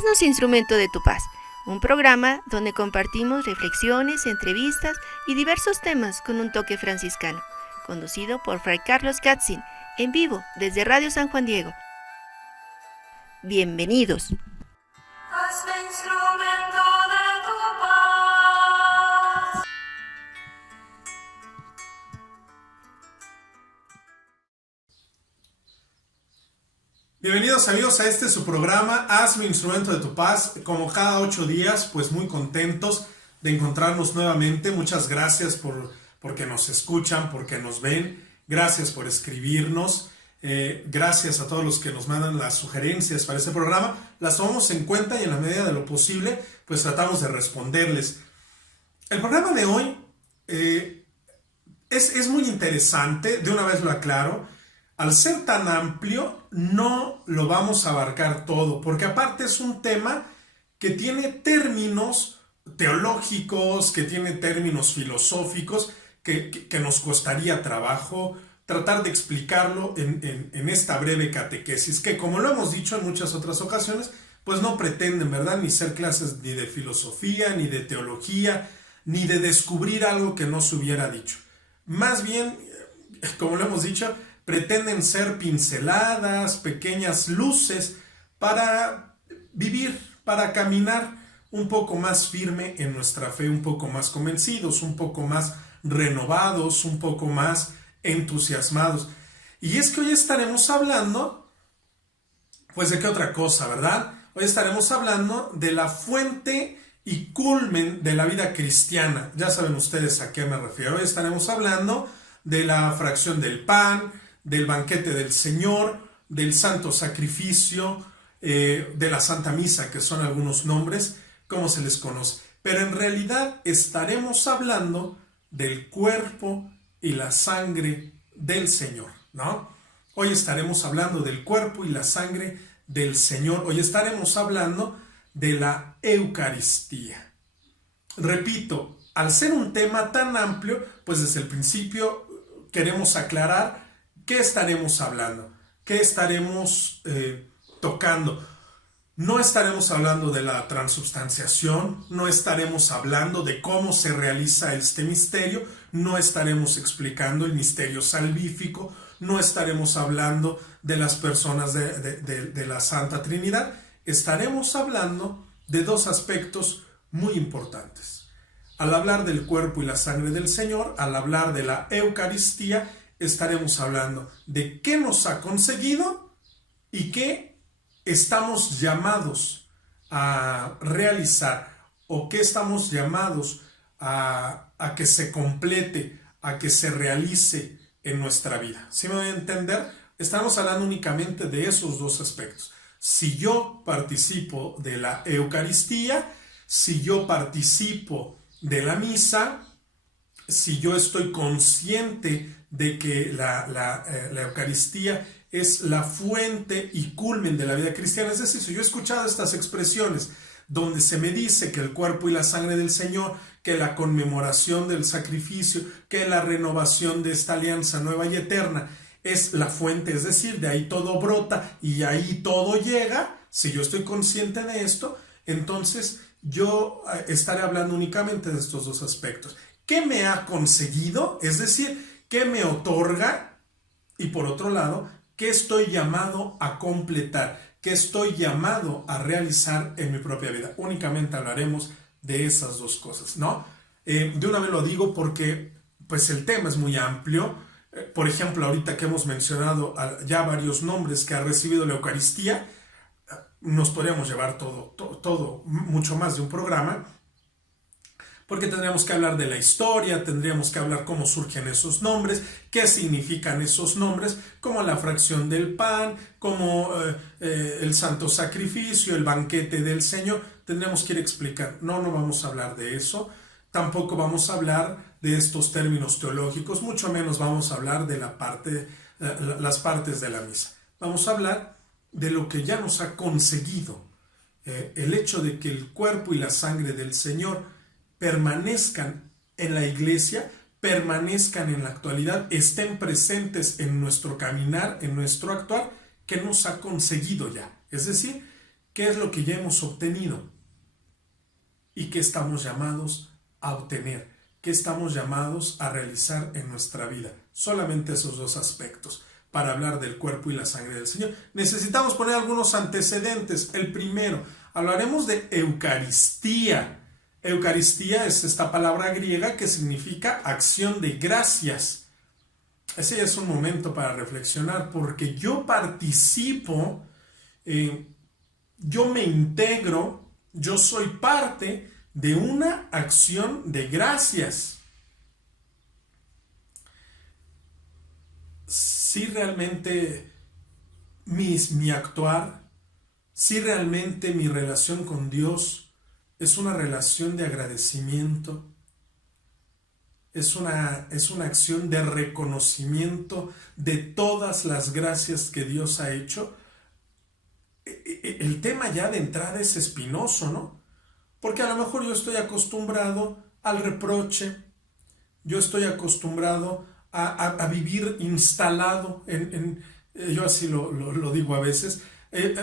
Haznos instrumento de tu paz, un programa donde compartimos reflexiones, entrevistas y diversos temas con un toque franciscano, conducido por Fray Carlos Katzin, en vivo desde Radio San Juan Diego. Bienvenidos. Hazme instrumento de tu paz. Bienvenidos amigos a su programa Hazme instrumento de tu paz. Como cada 8 días, pues muy contentos de encontrarnos nuevamente. Muchas gracias porque nos escuchan, porque nos ven. Gracias por escribirnos. Gracias a todos los que nos mandan las sugerencias para este programa. Las tomamos en cuenta y en la medida de lo posible pues tratamos de responderles. El programa de hoy es muy interesante, de una vez lo aclaro. Al ser tan amplio no lo vamos a abarcar todo, porque aparte es un tema que tiene términos teológicos, que tiene términos filosóficos que nos costaría trabajo tratar de explicarlo en esta breve catequesis, que como lo hemos dicho en muchas otras ocasiones, pues no pretenden, ¿verdad?, ni ser clases ni de filosofía, ni de teología, ni de descubrir algo que no se hubiera dicho. Más bien, como lo hemos dicho, pretenden ser pinceladas, pequeñas luces para vivir, para caminar un poco más firme en nuestra fe, un poco más convencidos, un poco más renovados, un poco más entusiasmados. Y es que hoy estaremos hablando, pues, ¿de qué otra cosa, verdad? Hoy estaremos hablando de la fuente y culmen de la vida cristiana. Ya saben ustedes a qué me refiero. Hoy estaremos hablando de la fracción del pan, del banquete del Señor, del santo sacrificio, de la Santa Misa, que son algunos nombres, como se les conoce. Pero en realidad estaremos hablando del cuerpo y la sangre del Señor, ¿no? Hoy estaremos hablando del cuerpo y la sangre del Señor. Hoy estaremos hablando de la Eucaristía. Repito, al ser un tema tan amplio, pues desde el principio queremos aclarar qué estaremos hablando, qué estaremos tocando. No estaremos hablando de la transubstanciación, no estaremos hablando de cómo se realiza este misterio, no estaremos explicando el misterio salvífico, no estaremos hablando de las personas de la Santa Trinidad. Estaremos hablando de dos aspectos muy importantes. Al hablar del cuerpo y la sangre del Señor, al hablar de la Eucaristía, estaremos hablando de qué nos ha conseguido y qué estamos llamados a realizar, o qué estamos llamados a que se complete, a que se realice en nuestra vida. ¿Sí me voy a entender? Estamos hablando únicamente de esos dos aspectos. Si yo participo de la Eucaristía, si yo participo de la misa, si yo estoy consciente de que la Eucaristía es la fuente y culmen de la vida cristiana, es decir, si yo he escuchado estas expresiones donde se me dice que el cuerpo y la sangre del Señor, que la conmemoración del sacrificio, que la renovación de esta alianza nueva y eterna es la fuente, es decir, de ahí todo brota y ahí todo llega, si yo estoy consciente de esto, entonces yo estaré hablando únicamente de estos dos aspectos. ¿Qué me ha conseguido? Es decir, ¿qué me otorga? Y por otro lado, ¿qué estoy llamado a completar? ¿Qué estoy llamado a realizar en mi propia vida? Únicamente hablaremos de esas dos cosas, ¿no? De una vez lo digo porque pues el tema es muy amplio. Por ejemplo, ahorita que hemos mencionado ya varios nombres que ha recibido la Eucaristía, nos podríamos llevar todo, mucho más de un programa, porque tendríamos que hablar de la historia, tendríamos que hablar cómo surgen esos nombres, qué significan esos nombres, como la fracción del pan, como el santo sacrificio, el banquete del Señor. Tendríamos que ir a explicar. No vamos a hablar de eso. Tampoco vamos a hablar de estos términos teológicos, mucho menos vamos a hablar de las partes de la misa. Vamos a hablar de lo que ya nos ha conseguido, el hecho de que el cuerpo y la sangre del Señor permanezcan en la iglesia, permanezcan en la actualidad, estén presentes en nuestro caminar, en nuestro actuar, que nos ha conseguido ya. Es decir, qué es lo que ya hemos obtenido y qué estamos llamados a obtener, qué estamos llamados a realizar en nuestra vida. Solamente esos dos aspectos para hablar del cuerpo y la sangre del Señor. Necesitamos poner algunos antecedentes. El primero, hablaremos de Eucaristía. Eucaristía es esta palabra griega que significa acción de gracias. Ese ya es un momento para reflexionar, porque yo participo, yo me integro, yo soy parte de una acción de gracias. Si realmente mi actuar, si realmente mi relación con Dios es una relación de agradecimiento, es una acción de reconocimiento de todas las gracias que Dios ha hecho. El tema ya de entrada es espinoso, ¿no? Porque a lo mejor yo estoy acostumbrado al reproche, yo estoy acostumbrado a vivir instalado yo así lo digo a veces,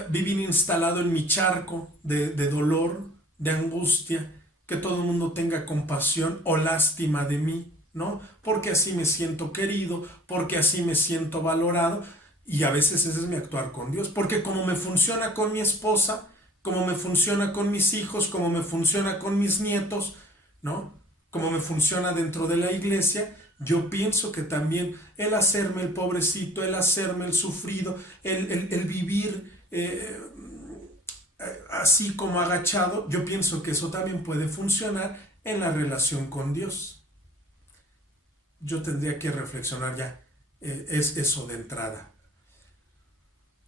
vivir instalado en mi charco de dolor, de angustia, que todo el mundo tenga compasión o lástima de mí, ¿no? Porque así me siento querido, porque así me siento valorado, y a veces ese es mi actuar con Dios, porque como me funciona con mi esposa, como me funciona con mis hijos, como me funciona con mis nietos, ¿no? Como me funciona dentro de la iglesia, yo pienso que también el hacerme el pobrecito, el hacerme el sufrido, el vivir así como agachado, yo pienso que eso también puede funcionar en la relación con Dios. Yo tendría que reflexionar ya, es eso de entrada.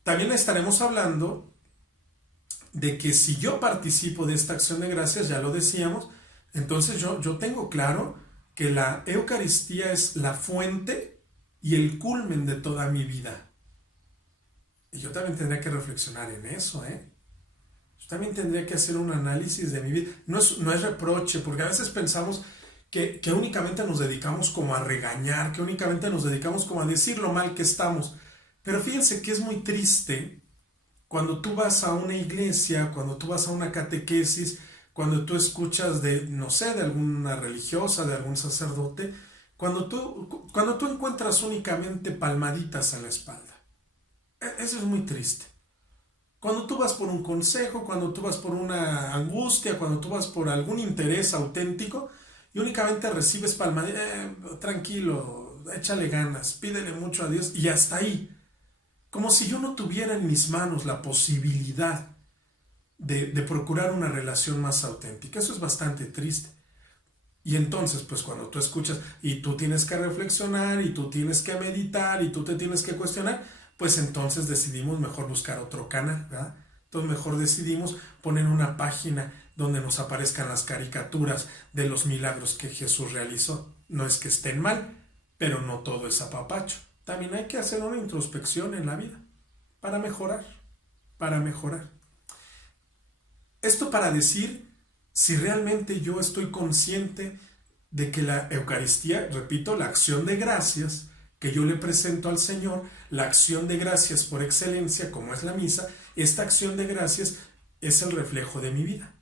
También estaremos hablando de que si yo participo de esta acción de gracias, ya lo decíamos, entonces yo tengo claro que la Eucaristía es la fuente y el culmen de toda mi vida. Y yo también tendría que reflexionar en eso, Yo también tendría que hacer un análisis de mi vida. No es reproche, porque a veces pensamos que únicamente nos dedicamos como a regañar, que únicamente nos dedicamos como a decir lo mal que estamos. Pero fíjense que es muy triste cuando tú vas a una iglesia, cuando tú vas a una catequesis, cuando tú escuchas de, no sé, de alguna religiosa, de algún sacerdote, cuando tú encuentras únicamente palmaditas en la espalda. Eso es muy triste. Cuando tú vas por un consejo, cuando tú vas por una angustia, cuando tú vas por algún interés auténtico y únicamente recibes palmaditas, tranquilo, échale ganas, pídele mucho a Dios y hasta ahí. Como si yo no tuviera en mis manos la posibilidad de procurar una relación más auténtica. Eso es bastante triste. Y entonces, pues cuando tú escuchas y tú tienes que reflexionar y tú tienes que meditar y tú te tienes que cuestionar, pues entonces decidimos mejor buscar otro canal, ¿verdad? Entonces mejor decidimos poner una página donde nos aparezcan las caricaturas de los milagros que Jesús realizó. No es que estén mal, pero no todo es apapacho. También hay que hacer una introspección en la vida para mejorar. Esto para decir si realmente yo estoy consciente de que la Eucaristía, repito, la acción de gracias que yo le presento al Señor, la acción de gracias por excelencia, como es la misa, esta acción de gracias es el reflejo de mi vida.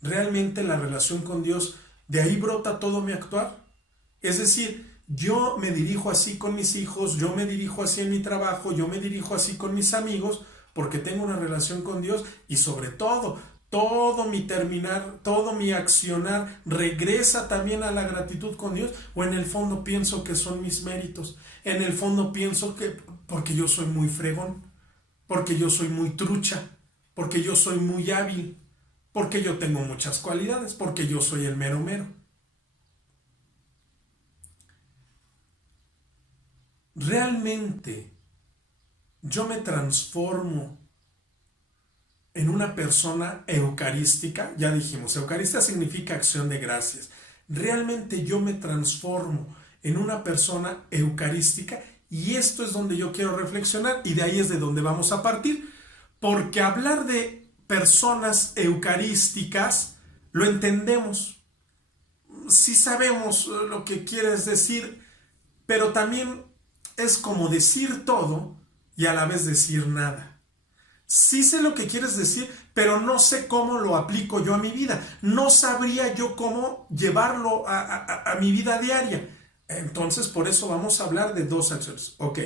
Realmente la relación con Dios, de ahí brota todo mi actuar. Es decir, yo me dirijo así con mis hijos, yo me dirijo así en mi trabajo, yo me dirijo así con mis amigos, porque tengo una relación con Dios y sobre todo todo mi terminar, todo mi accionar regresa también a la gratitud con Dios, o en el fondo pienso que son mis méritos, en el fondo pienso que porque yo soy muy fregón, porque yo soy muy trucha, porque yo soy muy hábil, porque yo tengo muchas cualidades, porque yo soy el mero mero. Realmente yo me transformo en una persona eucarística. Ya dijimos, Eucaristía significa acción de gracias. Realmente yo me transformo en una persona eucarística, y esto es donde yo quiero reflexionar, y de ahí es de donde vamos a partir, porque hablar de personas eucarísticas lo entendemos, sí sabemos lo que quieres decir, pero también es como decir todo y a la vez decir nada. Sí sé lo que quieres decir, pero no sé cómo lo aplico yo a mi vida. No sabría yo cómo llevarlo a mi vida diaria. Entonces, por eso vamos a hablar de dos acciones. Ok,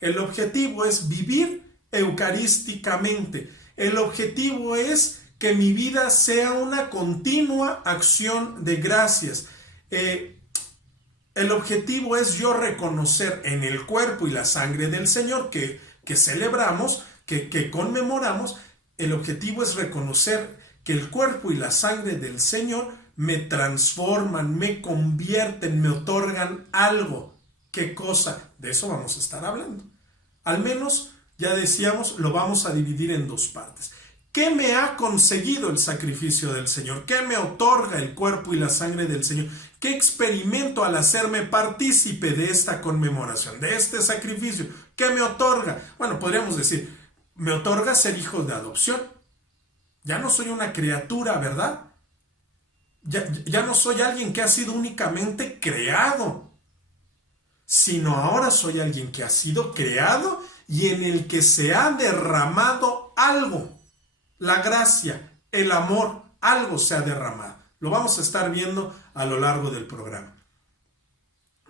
el objetivo es vivir eucarísticamente. El objetivo es que mi vida sea una continua acción de gracias. El objetivo es yo reconocer en el cuerpo y la sangre del Señor que celebramos, que conmemoramos. El objetivo es reconocer que el cuerpo y la sangre del Señor me transforman, me convierten, me otorgan algo. ¿Qué cosa? De eso vamos a estar hablando. Al menos, ya decíamos, lo vamos a dividir en dos partes. ¿Qué me ha conseguido el sacrificio del Señor? ¿Qué me otorga el cuerpo y la sangre del Señor? ¿Qué experimento al hacerme partícipe de esta conmemoración, de este sacrificio? ¿Qué me otorga? Bueno, podríamos decir, me otorga ser hijo de adopción. Ya no soy una criatura, ¿verdad? Ya no soy alguien que ha sido únicamente creado, sino ahora soy alguien que ha sido creado y en el que se ha derramado algo. La gracia, el amor, algo se ha derramado. Lo vamos a estar viendo a lo largo del programa.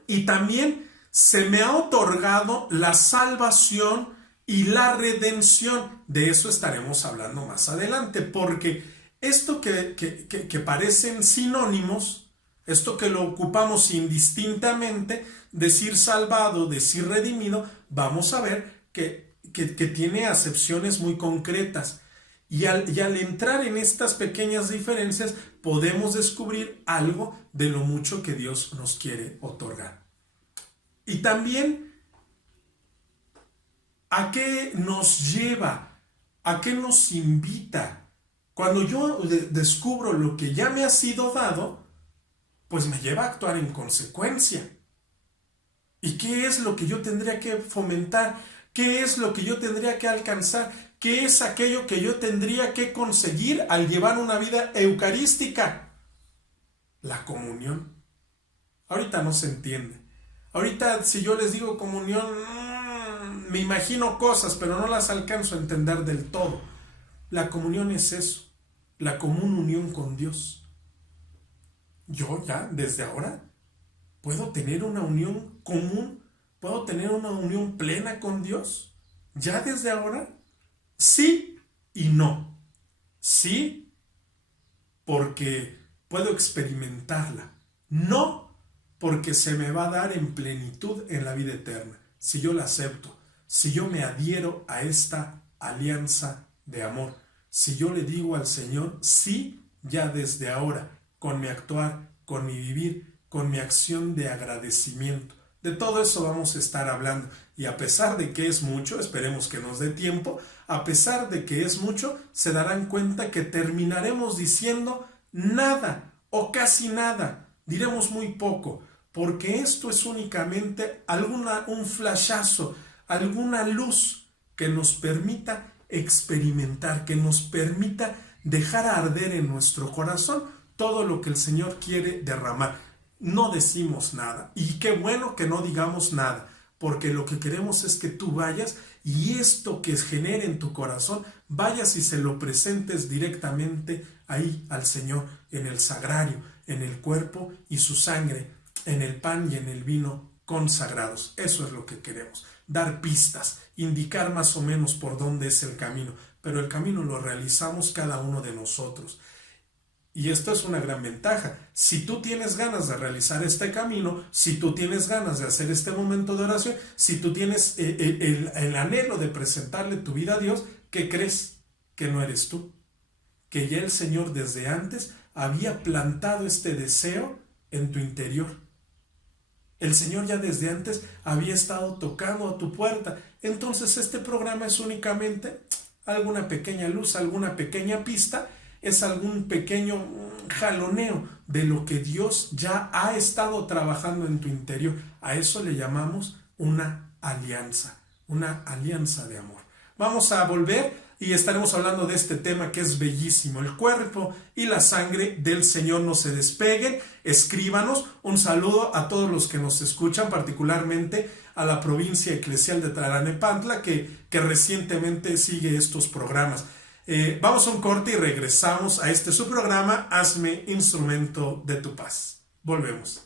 Y también se me ha otorgado la salvación y la redención. De eso estaremos hablando más adelante, porque esto que parecen sinónimos, esto que lo ocupamos indistintamente, decir salvado, decir redimido, vamos a ver que tiene acepciones muy concretas. Y al entrar en estas pequeñas diferencias, podemos descubrir algo de lo mucho que Dios nos quiere otorgar. Y también, ¿a qué nos lleva? ¿A qué nos invita? Cuando yo descubro lo que ya me ha sido dado, pues me lleva a actuar en consecuencia. ¿Y qué es lo que yo tendría que fomentar? ¿Qué es lo que yo tendría que alcanzar? ¿Qué es aquello que yo tendría que conseguir al llevar una vida eucarística? La comunión. Ahorita no se entiende. Ahorita si yo les digo comunión, me imagino cosas, pero no las alcanzo a entender del todo. La comunión es eso, la común unión con Dios. Yo ya, desde ahora, puedo tener una unión común, puedo tener una unión plena con Dios. Ya desde ahora, sí y no. Sí, porque puedo experimentarla. No, porque se me va a dar en plenitud en la vida eterna. Si yo la acepto, si yo me adhiero a esta alianza de amor, si yo le digo al Señor, sí, ya desde ahora, con mi actuar, con mi vivir, con mi acción de agradecimiento. De todo eso vamos a estar hablando. Y a pesar de que es mucho, esperemos que nos dé tiempo, a pesar de que es mucho, se darán cuenta que terminaremos diciendo nada o casi nada. Diremos muy poco, porque esto es únicamente un flashazo, alguna luz que nos permita experimentar, que nos permita dejar arder en nuestro corazón todo lo que el Señor quiere derramar. No decimos nada, y qué bueno que no digamos nada, porque lo que queremos es que tú vayas y esto que genere en tu corazón, vayas y se lo presentes directamente ahí al Señor, en el sagrario, en el cuerpo y su sangre, en el pan y en el vino consagrados. Eso es lo que queremos, dar pistas, indicar más o menos por dónde es el camino, pero el camino lo realizamos cada uno de nosotros. Y esto es una gran ventaja. Si tú tienes ganas de realizar este camino, si tú tienes ganas de hacer este momento de oración, si tú tienes el anhelo de presentarle tu vida a Dios, ¿qué crees? Que no eres tú. Que ya el Señor desde antes había plantado este deseo en tu interior. El Señor ya desde antes había estado tocando a tu puerta. Entonces este programa es únicamente alguna pequeña luz, alguna pequeña pista, es algún pequeño jaloneo de lo que Dios ya ha estado trabajando en tu interior. A eso le llamamos una alianza de amor. Vamos a volver y estaremos hablando de este tema que es bellísimo. El cuerpo y la sangre del Señor. No se despeguen, escríbanos. Un saludo a todos los que nos escuchan, particularmente a la provincia eclesial de Tlalanepantla, que recientemente sigue estos programas. Vamos a un corte y regresamos a este su programa, Hazme Instrumento de tu Paz. Volvemos.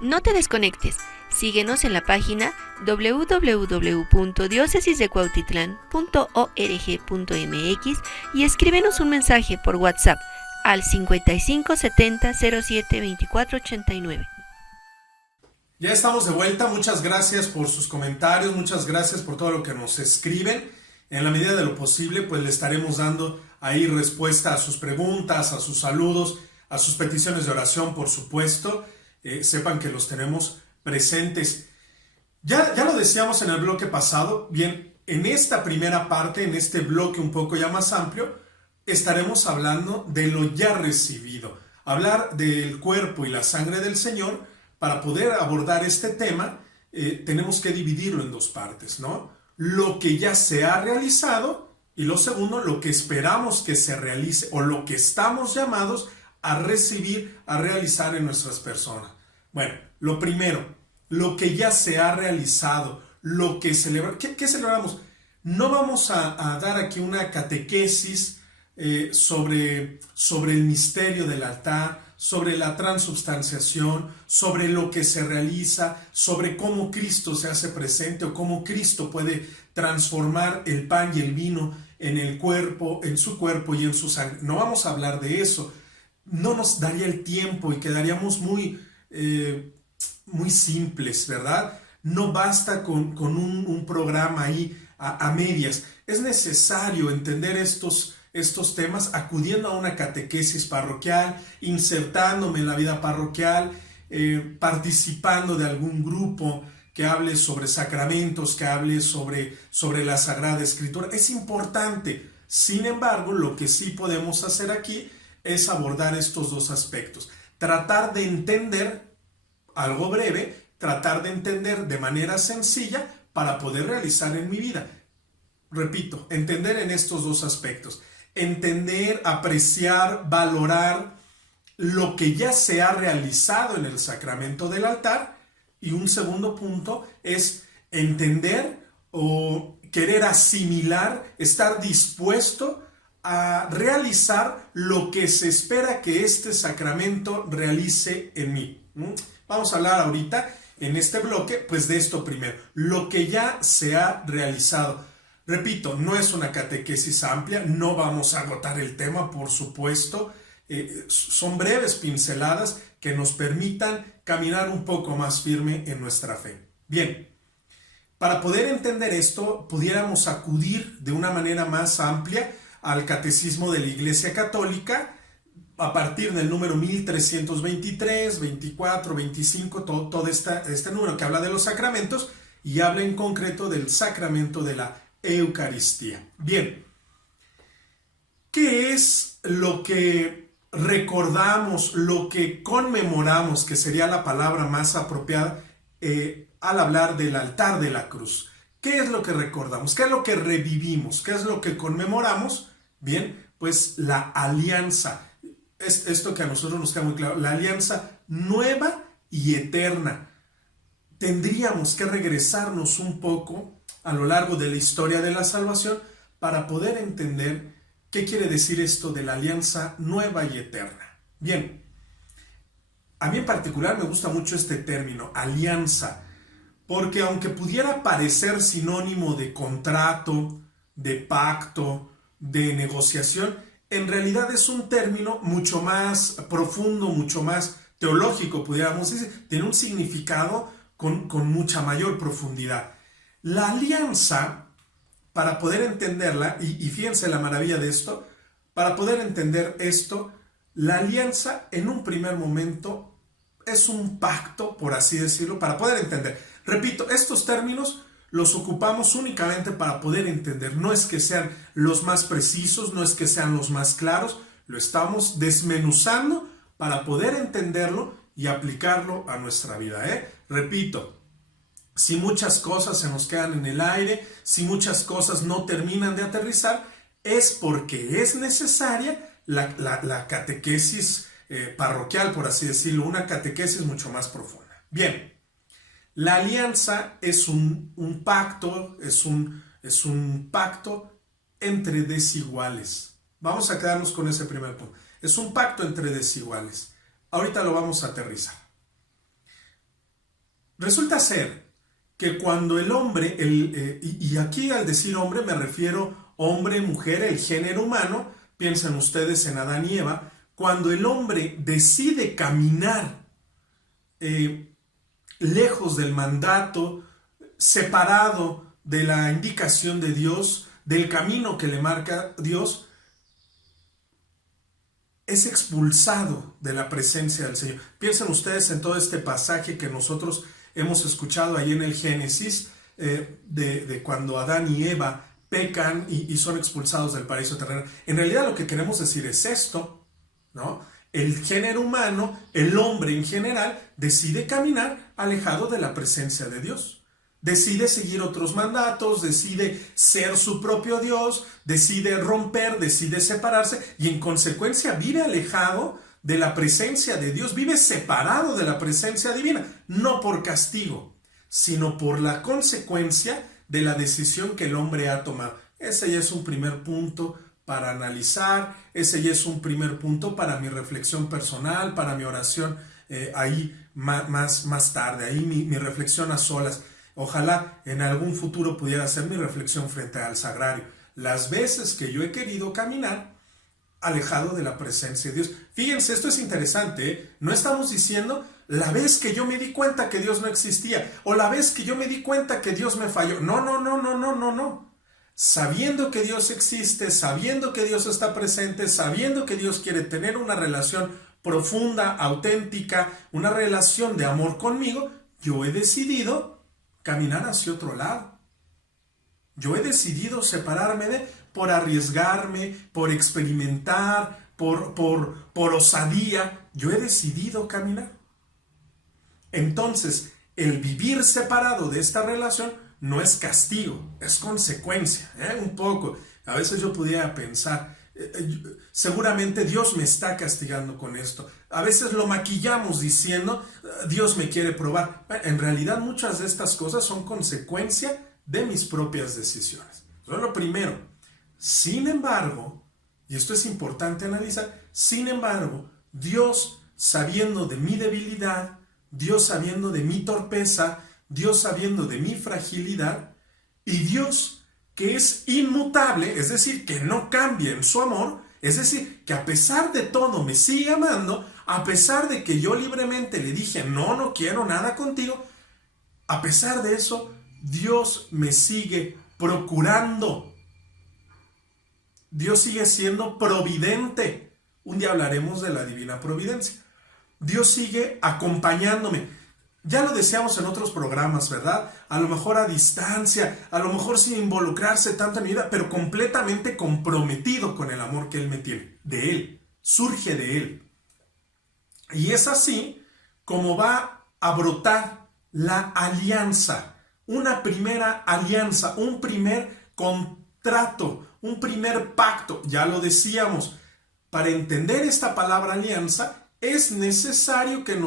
No te desconectes. Síguenos en la página www.diocesisdecuautitlán.org.mx y escríbenos un mensaje por WhatsApp al 55 70 07 24 89. Ya estamos de vuelta. Muchas gracias por sus comentarios, muchas gracias por todo lo que nos escriben. En la medida de lo posible, pues le estaremos dando ahí respuesta a sus preguntas, a sus saludos, a sus peticiones de oración, por supuesto. Sepan que los tenemos presentes. Ya lo decíamos en el bloque pasado. Bien, en esta primera parte, en este bloque un poco ya más amplio, estaremos hablando de lo ya recibido. Hablar del cuerpo y la sangre del Señor. Para poder abordar este tema, tenemos que dividirlo en dos partes, ¿no? Lo que ya se ha realizado y lo segundo, lo que esperamos que se realice o lo que estamos llamados a recibir, a realizar en nuestras personas. Bueno, lo primero, lo que ya se ha realizado, lo que celebramos. ¿Qué celebramos? No vamos a dar aquí una catequesis sobre el misterio del altar, sobre la transubstanciación, sobre lo que se realiza, sobre cómo Cristo se hace presente o cómo Cristo puede transformar el pan y el vino en el cuerpo, en su cuerpo y en su sangre. No vamos a hablar de eso. No nos daría el tiempo y quedaríamos muy simples, ¿verdad? No basta con un programa ahí a medias. Es necesario entender estos temas acudiendo a una catequesis parroquial, insertándome en la vida parroquial, participando de algún grupo que hable sobre sacramentos, que hable sobre la Sagrada Escritura. Es importante. Sin embargo, lo que sí podemos hacer aquí es abordar estos dos aspectos. Tratar de entender algo breve, tratar de entender de manera sencilla para poder realizar en mi vida. Repito, entender en estos dos aspectos. Entender, apreciar, valorar lo que ya se ha realizado en el sacramento del altar. Y un segundo punto es entender o querer asimilar, estar dispuesto a realizar lo que se espera que este sacramento realice en mí. Vamos a hablar ahorita en este bloque pues de esto primero, lo que ya se ha realizado. Repito, no es una catequesis amplia, no vamos a agotar el tema, por supuesto. Son breves pinceladas que nos permitan caminar un poco más firme en nuestra fe. Bien, para poder entender esto, pudiéramos acudir de una manera más amplia al Catecismo de la Iglesia Católica, a partir del número 1323, 24, 25, todo este número que habla de los sacramentos y habla en concreto del sacramento de la Eucaristía. Bien, ¿qué es lo que recordamos, lo que conmemoramos, que sería la palabra más apropiada al hablar del altar de la cruz? ¿Qué es lo que recordamos? ¿Qué es lo que revivimos? ¿Qué es lo que conmemoramos? Bien, pues la alianza. Esto que a nosotros nos queda muy claro, la alianza nueva y eterna. Tendríamos que regresarnos un poco a lo largo de la historia de la salvación para poder entender qué quiere decir esto de la alianza nueva y eterna. Bien, a mí en particular me gusta mucho este término, alianza, porque aunque pudiera parecer sinónimo de contrato, de pacto, de negociación, en realidad es un término mucho más profundo, mucho más teológico, pudiéramos decir, tiene un significado con mucha mayor profundidad. La alianza, para poder entenderla, y fíjense la maravilla de esto, para poder entender esto, la alianza en un primer momento es un pacto, por así decirlo, para poder entender. Repito, estos términos los ocupamos únicamente para poder entender. No es que sean los más precisos, no es que sean los más claros, lo estamos desmenuzando para poder entenderlo y aplicarlo a nuestra vida. Repito, si muchas cosas se nos quedan en el aire, si muchas cosas no terminan de aterrizar, es porque es necesaria la catequesis parroquial, por así decirlo, una catequesis mucho más profunda. Bien, la alianza es un pacto, es un pacto entre desiguales. Vamos a quedarnos con ese primer punto. Es un pacto entre desiguales. Ahorita lo vamos a aterrizar. Resulta ser que cuando el hombre, y aquí al decir hombre me refiero hombre, mujer, el género humano, piensen ustedes en Adán y Eva, cuando el hombre decide caminar lejos del mandato, separado de la indicación de Dios, del camino que le marca Dios, es expulsado de la presencia del Señor. Piensen ustedes en todo este pasaje que nosotros hemos escuchado ahí en el Génesis, de cuando Adán y Eva pecan y son expulsados del paraíso terrenal. En realidad lo que queremos decir es esto, ¿no? El género humano, el hombre en general, decide caminar alejado de la presencia de Dios. Decide seguir otros mandatos, decide ser su propio Dios, decide romper, decide separarse y en consecuencia vive alejado de la presencia de Dios, vive separado de la presencia divina, no por castigo, sino por la consecuencia de la decisión que el hombre ha tomado. Ese ya es un primer punto para analizar, ese ya es un primer punto para mi reflexión personal, para mi oración ahí más tarde, ahí mi reflexión a solas. Ojalá en algún futuro pudiera hacer mi reflexión frente al sagrario. Las veces que yo he querido caminar alejado de la presencia de Dios. Fíjense, esto es interesante, ¿eh? No estamos diciendo la vez que yo me di cuenta que Dios no existía o la vez que yo me di cuenta que Dios me falló. No. Sabiendo que Dios existe, sabiendo que Dios está presente, sabiendo que Dios quiere tener una relación profunda, auténtica, una relación de amor conmigo, yo he decidido caminar hacia otro lado. Yo he decidido separarme por arriesgarme, por experimentar, por osadía. Yo he decidido caminar. Entonces, el vivir separado de esta relación no es castigo, es consecuencia, un poco. A veces yo pudiera pensar, seguramente Dios me está castigando con esto. A veces lo maquillamos diciendo, Dios me quiere probar. En realidad muchas de estas cosas son consecuencia de mis propias decisiones. Eso es lo primero. Sin embargo, y esto es importante analizar, sin embargo, Dios, sabiendo de mi debilidad, Dios sabiendo de mi torpeza, Dios sabiendo de mi fragilidad, y Dios que es inmutable, es decir, que no cambia en su amor, es decir, que a pesar de todo me sigue amando, a pesar de que yo libremente le dije, no quiero nada contigo, a pesar de eso, Dios me sigue procurando. Dios sigue siendo providente. Un día hablaremos de la divina providencia. Dios sigue acompañándome. Ya lo decíamos en otros programas, ¿verdad? A lo mejor a distancia, a lo mejor sin involucrarse tanto en mi vida, pero completamente comprometido con el amor que Él me tiene. De Él, surge de Él. Y es así como va a brotar la alianza. Una primera alianza, un primer contrato, un primer pacto. Ya lo decíamos, para entender esta palabra alianza es necesario que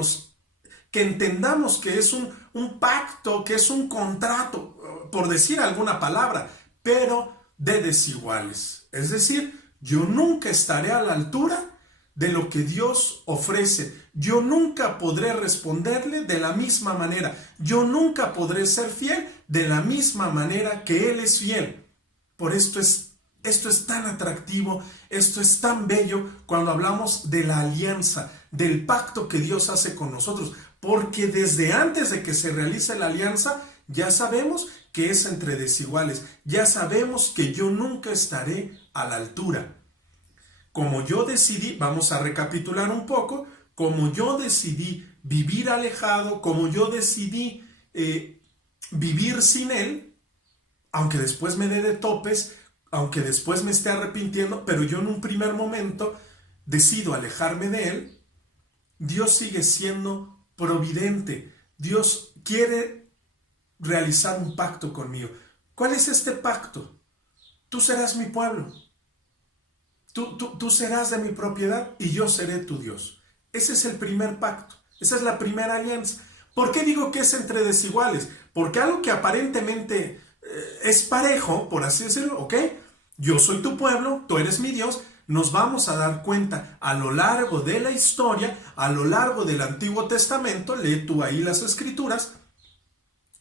entendamos que es un pacto, que es un contrato, por decir alguna palabra, pero de desiguales. Es decir, yo nunca estaré a la altura de lo que Dios ofrece. Yo nunca podré responderle de la misma manera. Yo nunca podré ser fiel de la misma manera que Él es fiel. Por esto es tan atractivo, esto es tan bello cuando hablamos de la alianza, del pacto que Dios hace con nosotros. Porque desde antes de que se realice la alianza, ya sabemos que es entre desiguales. Ya sabemos que yo nunca estaré a la altura. Como yo decidí, vamos a recapitular un poco, como yo decidí vivir alejado, como yo decidí vivir sin Él, aunque después me dé de topes, aunque después me esté arrepintiendo, pero yo en un primer momento decido alejarme de Él, Dios sigue siendo providente. Dios quiere realizar un pacto conmigo. ¿Cuál es este pacto? Tú serás mi pueblo. Tú serás de mi propiedad y yo seré tu Dios. Ese es el primer pacto. Esa es la primera alianza. ¿Por qué digo que es entre desiguales? Porque algo que aparentemente es parejo, por así decirlo, ¿ok? Yo soy tu pueblo, tú eres mi Dios. Nos vamos a dar cuenta a lo largo de la historia, a lo largo del Antiguo Testamento, lee tú ahí las Escrituras,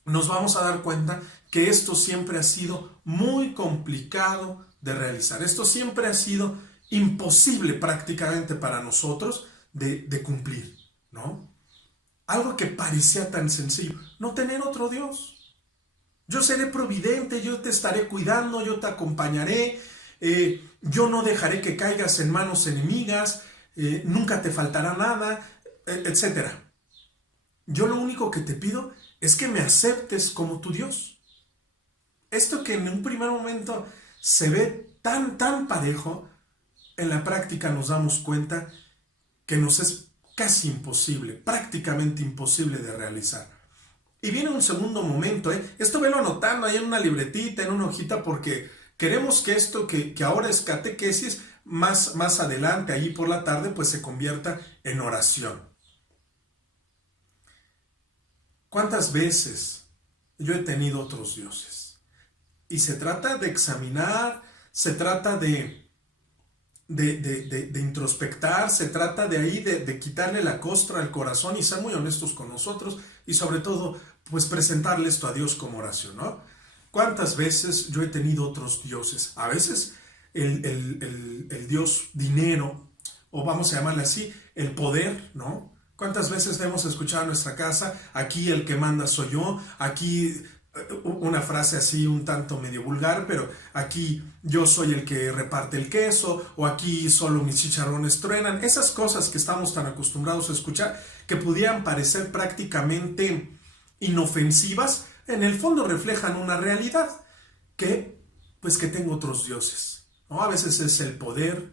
nos vamos a dar cuenta que esto siempre ha sido muy complicado de realizar. Esto siempre ha sido imposible prácticamente para nosotros de cumplir, ¿no? Algo que parecía tan sencillo, no tener otro Dios. Yo seré providente, yo te estaré cuidando, yo te acompañaré, yo no dejaré que caigas en manos enemigas, nunca te faltará nada, etc. Yo lo único que te pido es que me aceptes como tu Dios. Esto que en un primer momento se ve tan parejo, en la práctica nos damos cuenta que nos es casi imposible, prácticamente imposible de realizar. Y viene un segundo momento, esto velo anotando ahí en una libretita, en una hojita, porque queremos que esto que ahora es catequesis, más adelante, allí por la tarde, pues se convierta en oración. ¿Cuántas veces yo he tenido otros dioses? Y se trata de examinar, se trata de introspectar, se trata de ahí de quitarle la costra al corazón y ser muy honestos con nosotros y sobre todo pues presentarle esto a Dios como oración, ¿no? ¿Cuántas veces yo he tenido otros dioses? A veces el dios dinero, o vamos a llamarle así, el poder, ¿no? ¿Cuántas veces hemos escuchado en nuestra casa, aquí el que manda soy yo, aquí una frase así un tanto medio vulgar, pero aquí yo soy el que reparte el queso, o aquí solo mis chicharrones truenan, esas cosas que estamos tan acostumbrados a escuchar, que pudieran parecer prácticamente inofensivas, en el fondo reflejan una realidad, que tengo otros dioses, ¿no? A veces es el poder,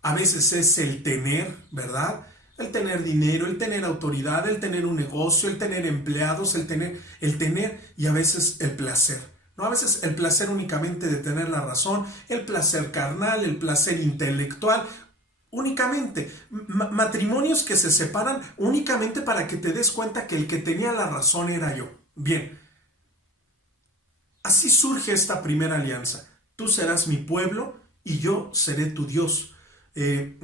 a veces es el tener, ¿verdad? El tener dinero, el tener autoridad, el tener un negocio, el tener empleados, el tener y a veces el placer, ¿no? A veces el placer únicamente de tener la razón, el placer carnal, el placer intelectual, únicamente. Matrimonios que se separan únicamente para que te des cuenta que el que tenía la razón era yo. Bien, así surge esta primera alianza. Tú serás mi pueblo y yo seré tu Dios.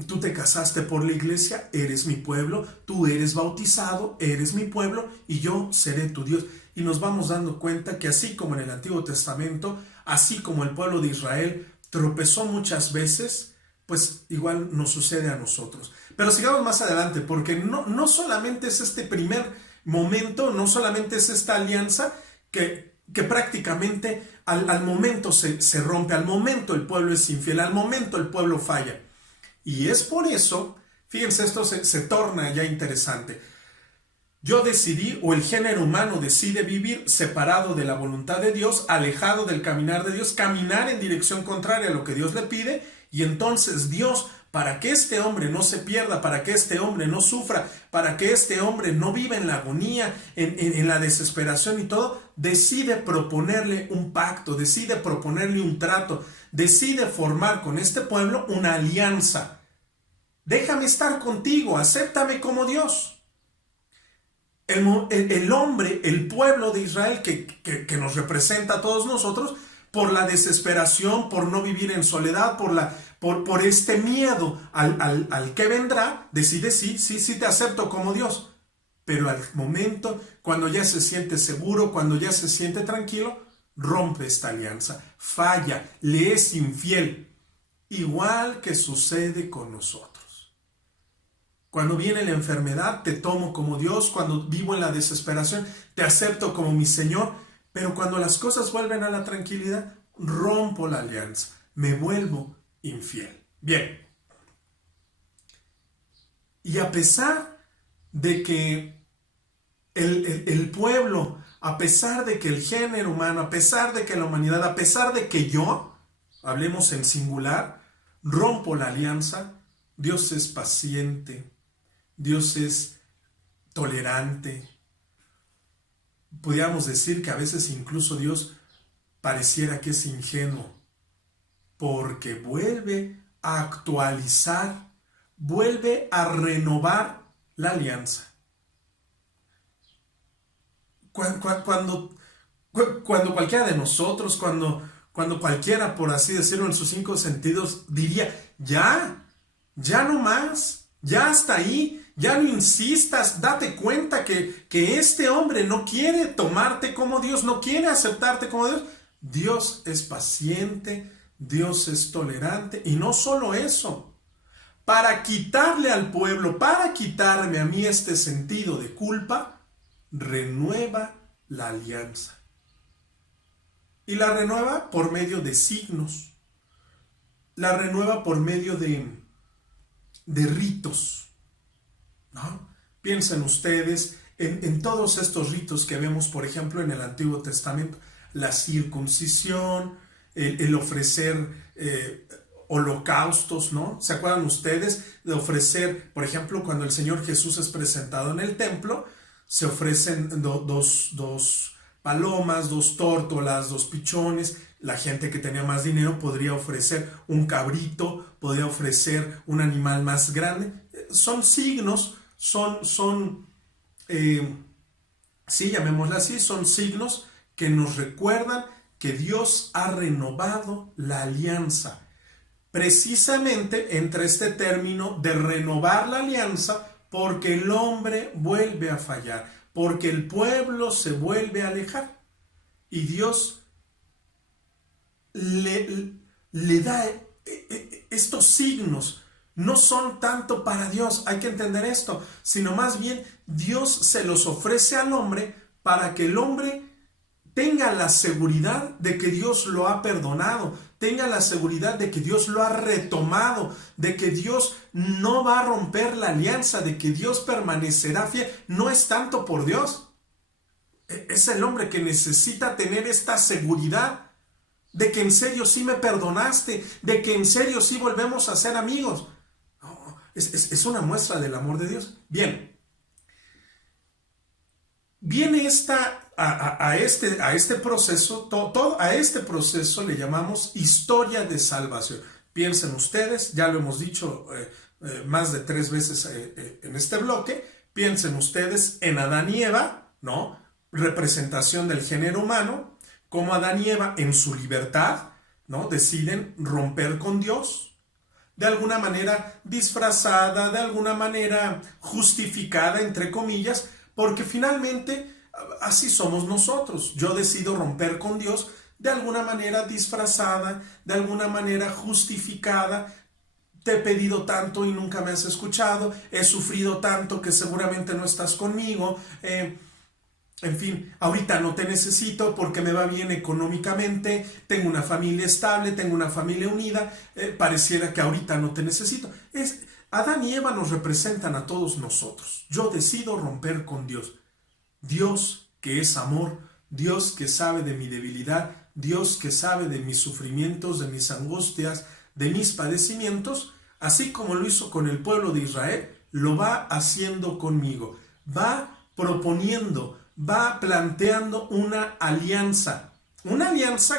Tú te casaste por la iglesia, eres mi pueblo, tú eres bautizado, eres mi pueblo y yo seré tu Dios. Y nos vamos dando cuenta que así como en el Antiguo Testamento, así como el pueblo de Israel tropezó muchas veces, pues igual nos sucede a nosotros. Pero sigamos más adelante, porque no solamente es este primer momento, no solamente es esta alianza que prácticamente al momento se rompe, al momento el pueblo es infiel, al momento el pueblo falla. Y es por eso, fíjense, esto se torna ya interesante. Yo decidí, o el género humano decide vivir separado de la voluntad de Dios, alejado del caminar de Dios, caminar en dirección contraria a lo que Dios le pide, y entonces Dios, para que este hombre no se pierda, para que este hombre no sufra, para que este hombre no viva en la agonía, en la desesperación y todo, decide proponerle un pacto, decide proponerle un trato, decide formar con este pueblo una alianza. Déjame estar contigo, acéptame como Dios. El hombre, el pueblo de Israel que nos representa a todos nosotros, por la desesperación, por no vivir en soledad, por este miedo al que vendrá, decide sí, te acepto como Dios. Pero al momento, cuando ya se siente seguro, cuando ya se siente tranquilo, rompe esta alianza, falla, le es infiel, igual que sucede con nosotros. Cuando viene la enfermedad, te tomo como Dios. Cuando vivo en la desesperación, te acepto como mi Señor. Pero cuando las cosas vuelven a la tranquilidad, rompo la alianza, me vuelvo infiel. Bien. Y a pesar de que el pueblo, a pesar de que el género humano, a pesar de que la humanidad, a pesar de que yo, hablemos en singular, rompo la alianza, Dios es paciente, Dios es tolerante, pudiéramos decir que a veces incluso Dios pareciera que es ingenuo, porque vuelve a actualizar, vuelve a renovar la alianza. Cuando cualquiera de nosotros, cuando cualquiera, por así decirlo, en sus 5 sentidos, diría, ya no más, ya hasta ahí, ya no insistas, date cuenta que este hombre no quiere tomarte como Dios, no quiere aceptarte como Dios. Dios es paciente, Dios es tolerante, y no solo eso, para quitarle al pueblo, para quitarme a mí este sentido de culpa, renueva la alianza. Y la renueva por medio de signos, la renueva por medio de ritos, ¿no? Piensen ustedes en todos estos ritos que vemos, por ejemplo, en el Antiguo Testamento, la circuncisión, el ofrecer holocaustos, ¿no? ¿Se acuerdan ustedes de ofrecer, por ejemplo, cuando el Señor Jesús es presentado en el templo, se ofrecen dos palomas, 2 tórtolas, 2 pichones? La gente que tenía más dinero podría ofrecer un cabrito, podría ofrecer un animal más grande. Son signos, sí, llamémosla así, son signos que nos recuerdan que Dios ha renovado la alianza. Precisamente entre este término de renovar la alianza, porque el hombre vuelve a fallar, porque el pueblo se vuelve a alejar, y Dios le da estos signos. No son tanto para Dios, hay que entender esto, sino más bien Dios se los ofrece al hombre para que el hombre tenga la seguridad de que Dios lo ha perdonado, tenga la seguridad de que Dios lo ha retomado, de que Dios no va a romper la alianza, de que Dios permanecerá fiel. No es tanto por Dios, es el hombre que necesita tener esta seguridad de que en serio sí me perdonaste, de que en serio sí volvemos a ser amigos. Es una muestra del amor de Dios. Bien, viene a este proceso, a este proceso le llamamos historia de salvación. Piensen ustedes, ya lo hemos dicho más de 3 veces en este bloque, piensen ustedes en Adán y Eva, ¿no? Representación del género humano, como Adán y Eva en su libertad, ¿no? Deciden romper con Dios, de alguna manera disfrazada, de alguna manera justificada, entre comillas, porque finalmente así somos nosotros. Yo decido romper con Dios de alguna manera disfrazada, de alguna manera justificada. Te he pedido tanto y nunca me has escuchado, he sufrido tanto que seguramente no estás conmigo, en fin, ahorita no te necesito porque me va bien económicamente, tengo una familia estable, tengo una familia unida, pareciera que ahorita no te necesito. Adán y Eva nos representan a todos nosotros. Yo decido romper con Dios. Dios que es amor, Dios que sabe de mi debilidad, Dios que sabe de mis sufrimientos, de mis angustias, de mis padecimientos, así como lo hizo con el pueblo de Israel, lo va haciendo conmigo. Va proponiendo, va planteando una alianza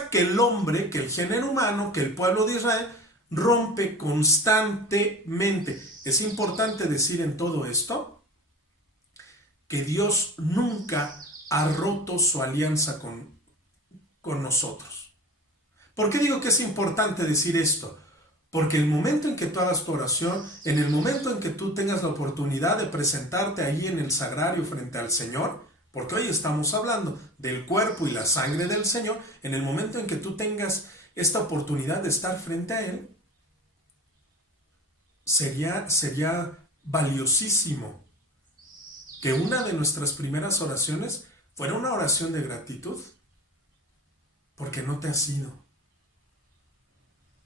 que el hombre, que el género humano, que el pueblo de Israel rompe constantemente. Es importante decir en todo esto que Dios nunca ha roto su alianza con nosotros. ¿Por qué digo que es importante decir esto? Porque el momento en que tú hagas tu oración, en el momento en que tú tengas la oportunidad de presentarte ahí en el sagrario frente al Señor, porque hoy estamos hablando del cuerpo y la sangre del Señor, en el momento en que tú tengas esta oportunidad de estar frente a Él, sería valiosísimo que una de nuestras primeras oraciones fuera una oración de gratitud, porque no te has ido,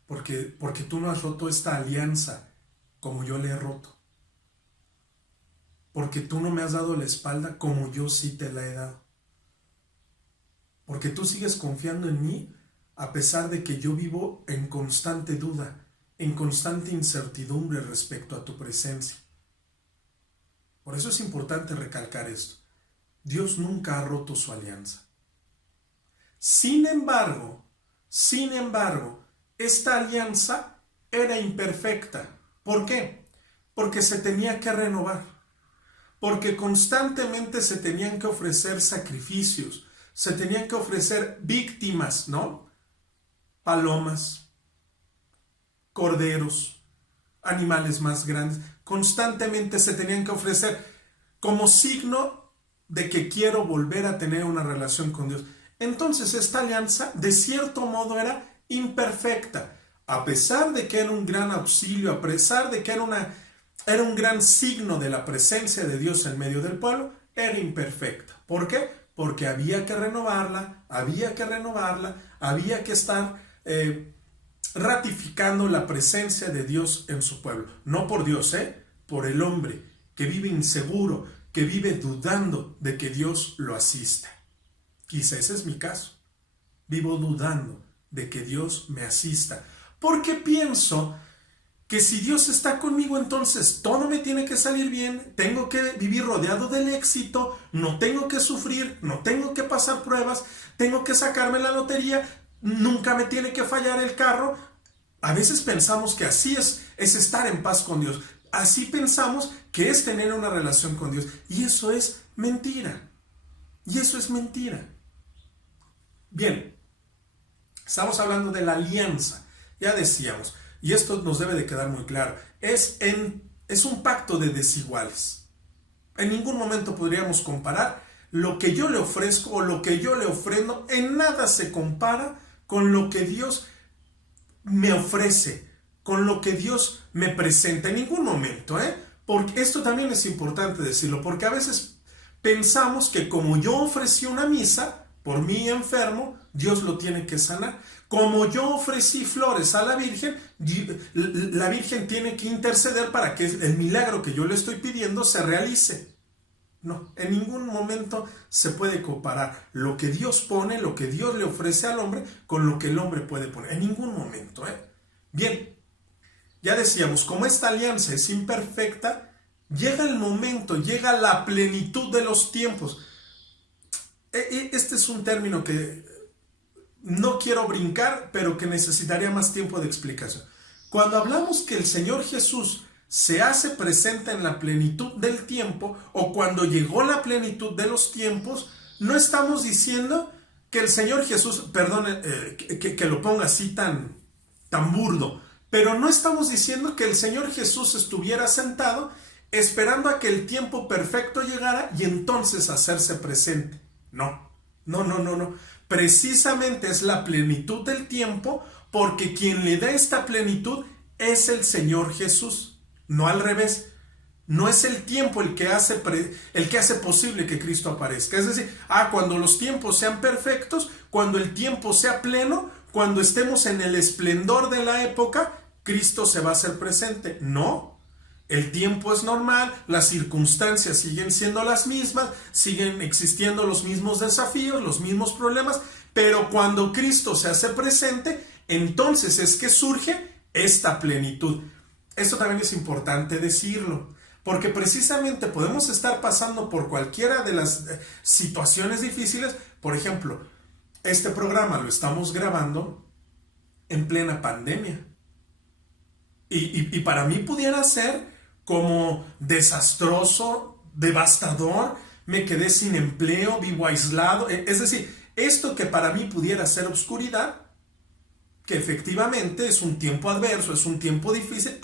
porque tú no has roto esta alianza como yo le he roto, porque tú no me has dado la espalda como yo sí te la he dado, porque tú sigues confiando en mí a pesar de que yo vivo en constante duda, en constante incertidumbre respecto a tu presencia. Por eso es importante recalcar esto. Dios nunca ha roto su alianza. Sin embargo, esta alianza era imperfecta. ¿Por qué? Porque se tenía que renovar, porque constantemente se tenían que ofrecer sacrificios, se tenían que ofrecer víctimas, ¿no? Palomas, corderos, animales más grandes, constantemente se tenían que ofrecer como signo de que quiero volver a tener una relación con Dios. Entonces esta alianza de cierto modo era imperfecta, a pesar de que era un gran auxilio, a pesar de que era un gran signo de la presencia de Dios en medio del pueblo, era imperfecta. ¿Por qué? Porque había que renovarla, había que estar ratificando la presencia de Dios en su pueblo. No por Dios, por el hombre que vive inseguro, que vive dudando de que Dios lo asista. Quizá ese es mi caso. Vivo dudando de que Dios me asista, porque pienso que si Dios está conmigo, entonces todo me tiene que salir bien, tengo que vivir rodeado del éxito, no tengo que sufrir, no tengo que pasar pruebas, tengo que sacarme la lotería, nunca me tiene que fallar el carro. A veces pensamos que así es estar en paz con Dios. Así pensamos que es tener una relación con Dios. Y eso es mentira. Bien, estamos hablando de la alianza. Ya decíamos, y esto nos debe de quedar muy claro, es un pacto de desiguales. En ningún momento podríamos comparar lo que yo le ofrezco o lo que yo le ofrendo. En nada se compara con lo que Dios me ofrece, con lo que Dios me presenta. En ningún momento, porque esto también es importante decirlo, porque a veces pensamos que como yo ofrecí una misa por mi enfermo, Dios lo tiene que sanar. Como yo ofrecí flores a la Virgen tiene que interceder para que el milagro que yo le estoy pidiendo se realice. No, en ningún momento se puede comparar lo que Dios pone, lo que Dios le ofrece al hombre, con lo que el hombre puede poner. En ningún momento, Bien, ya decíamos, como esta alianza es imperfecta, llega el momento, llega la plenitud de los tiempos. Este es un término que no quiero brincar, pero que necesitaría más tiempo de explicación. Cuando hablamos que el Señor Jesús se hace presente en la plenitud del tiempo, o cuando llegó la plenitud de los tiempos, no estamos diciendo que el Señor Jesús, perdón, que lo ponga así tan burdo, pero no estamos diciendo que el Señor Jesús estuviera sentado esperando a que el tiempo perfecto llegara y entonces hacerse presente. No. Precisamente es la plenitud del tiempo, porque quien le da esta plenitud es el Señor Jesús, no al revés. No es el tiempo el que hace posible que Cristo aparezca. Es decir, cuando los tiempos sean perfectos, cuando el tiempo sea pleno, cuando estemos en el esplendor de la época, Cristo se va a hacer presente. No. El tiempo es normal, las circunstancias siguen siendo las mismas, siguen existiendo los mismos desafíos, los mismos problemas, pero cuando Cristo se hace presente, entonces es que surge esta plenitud. Esto también es importante decirlo, porque precisamente podemos estar pasando por cualquiera de las situaciones difíciles. Por ejemplo, este programa lo estamos grabando en plena pandemia. Y para mí pudiera ser como desastroso, devastador, me quedé sin empleo, vivo aislado. Es decir, esto que para mí pudiera ser obscuridad, que efectivamente es un tiempo adverso, es un tiempo difícil.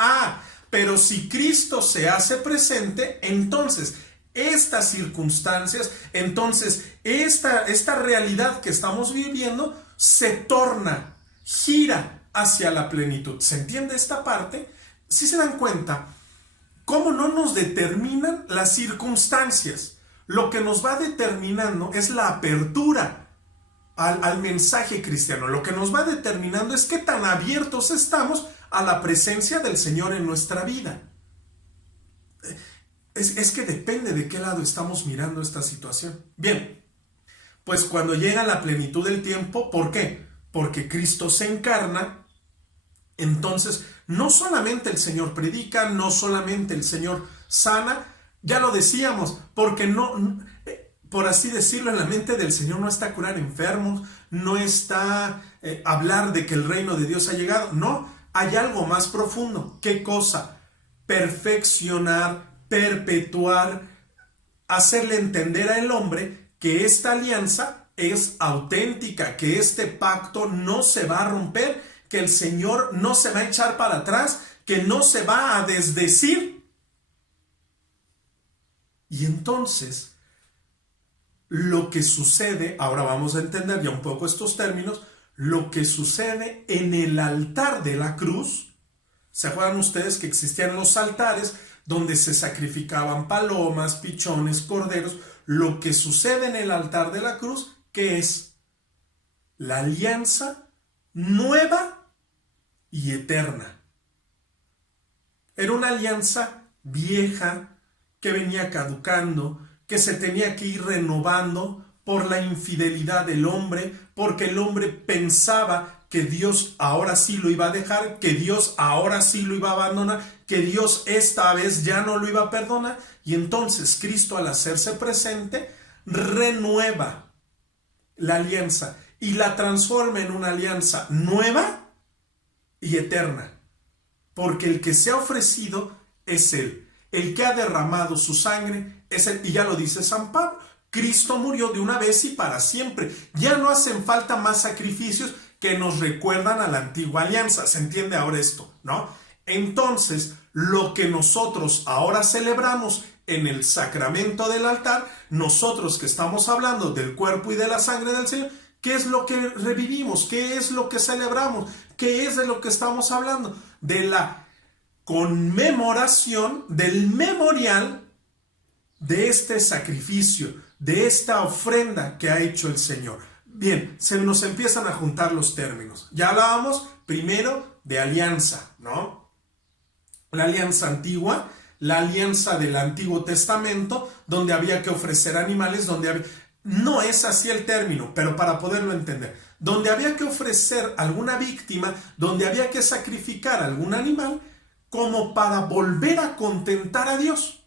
Pero si Cristo se hace presente, entonces estas circunstancias, entonces esta realidad que estamos viviendo se torna, gira hacia la plenitud. ¿Se entiende esta parte? Si se dan cuenta, ¿cómo no nos determinan las circunstancias? Lo que nos va determinando es la apertura al mensaje cristiano. Lo que nos va determinando es qué tan abiertos estamos a la presencia del Señor en nuestra vida. Es que depende de qué lado estamos mirando esta situación. Bien, pues cuando llega la plenitud del tiempo, ¿por qué? Porque Cristo se encarna. Entonces, no solamente el Señor predica, no solamente el Señor sana, ya lo decíamos, porque por así decirlo, en la mente del Señor no está curar enfermos, no está hablar de que el reino de Dios ha llegado. No, hay algo más profundo. ¿Qué cosa? Perfeccionar, perpetuar, hacerle entender al hombre que esta alianza es auténtica, que este pacto no se va a romper, que el Señor no se va a echar para atrás, que no se va a desdecir. Y entonces, lo que sucede, ahora vamos a entender ya un poco estos términos, lo que sucede en el altar de la cruz. ¿Se acuerdan ustedes que existían los altares donde se sacrificaban palomas, pichones, corderos? Lo que sucede en el altar de la cruz, ¿qué es? La alianza nueva y eterna. Era una alianza vieja que venía caducando, que se tenía que ir renovando por la infidelidad del hombre, porque el hombre pensaba que Dios ahora sí lo iba a dejar, que Dios ahora sí lo iba a abandonar, que Dios esta vez ya no lo iba a perdonar. Y entonces Cristo, al hacerse presente, renueva la alianza y la transforma en una alianza nueva y eterna. Porque el que se ha ofrecido es Él. El que ha derramado su sangre es Él. Y ya lo dice San Pablo. Cristo murió de una vez y para siempre. Ya no hacen falta más sacrificios que nos recuerdan a la antigua alianza. ¿Se entiende ahora esto? ¿No? Entonces, lo que nosotros ahora celebramos en el sacramento del altar, nosotros que estamos hablando del cuerpo y de la sangre del Señor, ¿qué es lo que revivimos? ¿Qué es lo que celebramos? ¿Qué es de lo que estamos hablando? De la conmemoración, del memorial de este sacrificio, de esta ofrenda que ha hecho el Señor. Bien, se nos empiezan a juntar los términos. Ya hablábamos primero de alianza, ¿no? La alianza antigua, la alianza del Antiguo Testamento, donde había que ofrecer animales, no es así el término, pero para poderlo entender, donde había que ofrecer alguna víctima, donde había que sacrificar algún animal, como para volver a contentar a Dios.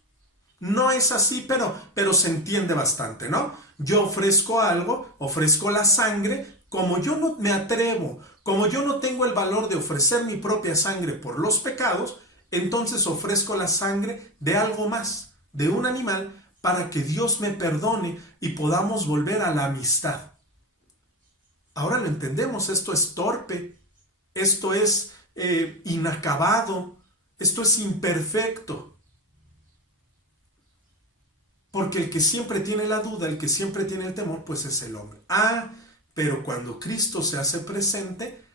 No es así, pero se entiende bastante, ¿no? Yo ofrezco algo, ofrezco la sangre, como yo no me atrevo, como yo no tengo el valor de ofrecer mi propia sangre por los pecados, entonces ofrezco la sangre de algo más, de un animal, para que Dios me perdone y podamos volver a la amistad. Ahora lo entendemos, esto es torpe, esto es inacabado, esto es imperfecto. Porque el que siempre tiene la duda, el que siempre tiene el temor, pues es el hombre. Pero cuando Cristo se hace presente,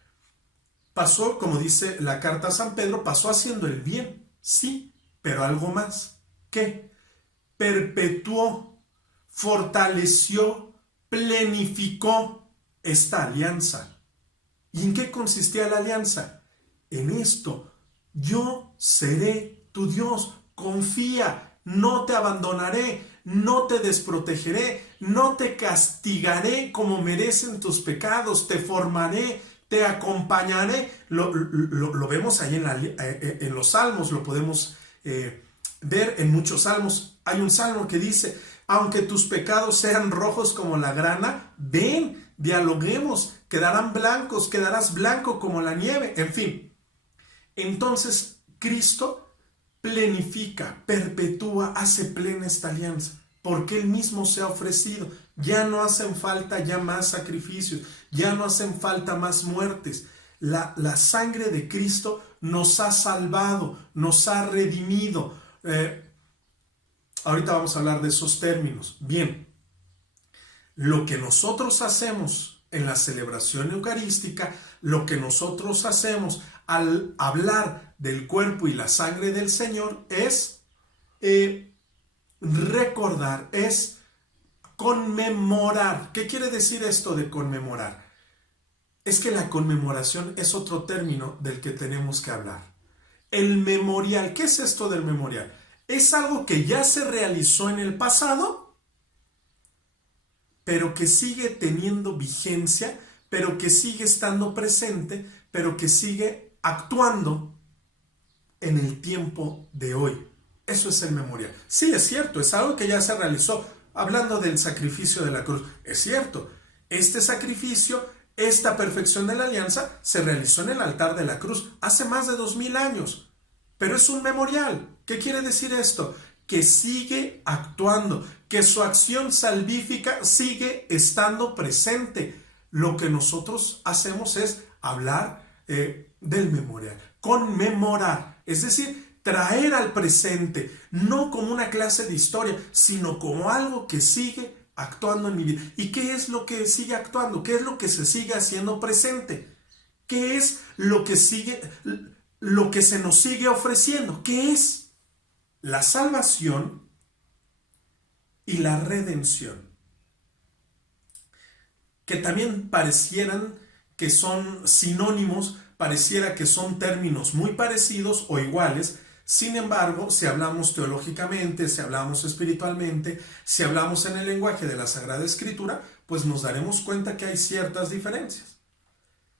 pasó, como dice la carta a San Pedro, pasó haciendo el bien, sí, pero algo más. ¿Qué? Perpetuó, fortaleció, plenificó esta alianza. ¿Y en qué consistía la alianza? En esto: yo seré tu Dios, confía, no te abandonaré, no te desprotegeré, no te castigaré como merecen tus pecados, te formaré, te acompañaré. Lo vemos ahí en los salmos, lo podemos ver en muchos salmos. Hay un salmo que dice: aunque tus pecados sean rojos como la grana, ven, dialoguemos, quedarás blanco como la nieve. En fin, entonces Cristo plenifica, perpetúa, hace plena esta alianza, porque Él mismo se ha ofrecido. Ya no hacen falta ya más sacrificios, ya no hacen falta más muertes. La sangre de Cristo nos ha salvado, nos ha redimido. Ahorita vamos a hablar de esos términos. Bien, lo que nosotros hacemos en la celebración eucarística, lo que nosotros hacemos al hablar del cuerpo y la sangre del Señor es recordar, es conmemorar. ¿Qué quiere decir esto de conmemorar? Es que la conmemoración es otro término del que tenemos que hablar. El memorial, ¿qué es esto del memorial? Es algo que ya se realizó en el pasado, pero que sigue teniendo vigencia, pero que sigue estando presente, pero que sigue actuando en el tiempo de hoy. Eso es el memorial. Sí, es cierto, es algo que ya se realizó, hablando del sacrificio de la cruz. Es cierto, este sacrificio, esta perfección de la alianza se realizó en el altar de la cruz hace más de 2000 años, pero es un memorial. ¿Qué quiere decir esto? Que sigue actuando, que su acción salvífica sigue estando presente. Lo que nosotros hacemos es hablar del memorial, conmemorar, es decir, traer al presente, no como una clase de historia, sino como algo que sigue actuando en mi vida. ¿Y qué es lo que sigue actuando? ¿Qué es lo que se sigue haciendo presente? ¿Qué es lo que sigue, lo que se nos sigue ofreciendo? ¿Qué es? La salvación y la redención, que también parecieran que son sinónimos, pareciera que son términos muy parecidos o iguales. Sin embargo, si hablamos teológicamente, si hablamos espiritualmente, si hablamos en el lenguaje de la Sagrada Escritura, pues nos daremos cuenta que hay ciertas diferencias.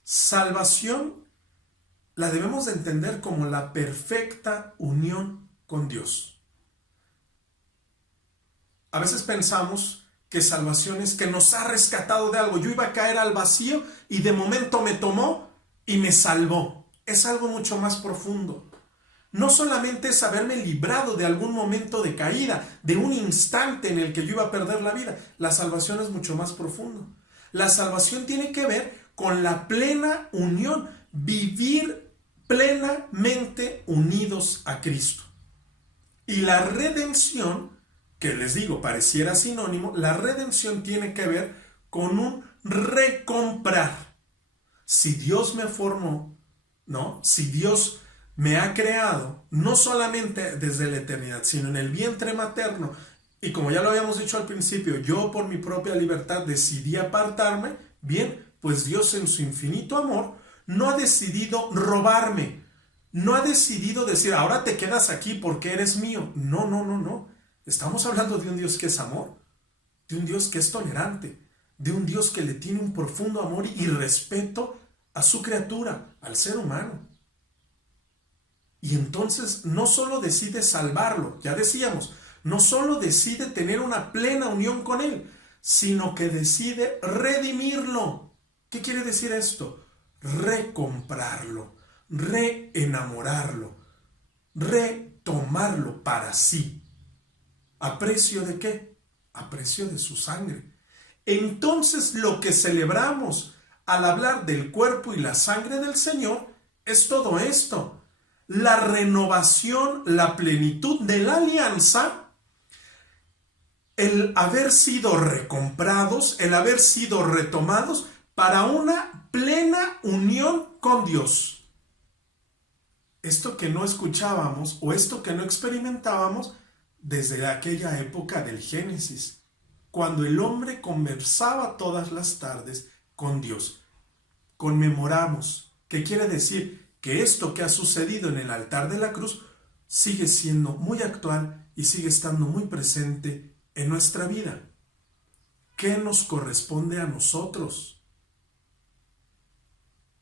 Salvación la debemos de entender como la perfecta unión con Dios. A veces pensamos que salvación es que nos ha rescatado de algo. Yo iba a caer al vacío y de momento me tomó y me salvó. Es algo mucho más profundo. No solamente es haberme librado de algún momento de caída, de un instante en el que yo iba a perder la vida. La salvación es mucho más profundo. La salvación tiene que ver con la plena unión, vivir plenamente unidos a Cristo. Y la redención, que les digo, pareciera sinónimo, la redención tiene que ver con un recomprar. Si Dios me formó, ¿no? Si Dios me ha creado, no solamente desde la eternidad, sino en el vientre materno, y como ya lo habíamos dicho al principio, yo por mi propia libertad decidí apartarme, bien, pues Dios en su infinito amor no ha decidido robarme, no ha decidido decir, ahora te quedas aquí porque eres mío. No, no, no, no. Estamos hablando de un Dios que es amor, de un Dios que es tolerante, de un Dios que le tiene un profundo amor y respeto a su criatura, al ser humano. Y entonces no solo decide salvarlo, ya decíamos, no solo decide tener una plena unión con él, sino que decide redimirlo. ¿Qué quiere decir esto? Recomprarlo, reenamorarlo, retomarlo para sí. ¿A precio de qué? A precio de su sangre. Entonces lo que celebramos al hablar del cuerpo y la sangre del Señor es todo esto. La renovación, la plenitud de la alianza, el haber sido recomprados, el haber sido retomados para una plena unión con Dios. Esto que no escuchábamos o esto que no experimentábamos desde aquella época del Génesis, cuando el hombre conversaba todas las tardes con Dios. Conmemoramos, ¿qué quiere decir? Que esto que ha sucedido en el altar de la cruz sigue siendo muy actual y sigue estando muy presente en nuestra vida. ¿Qué nos corresponde a nosotros?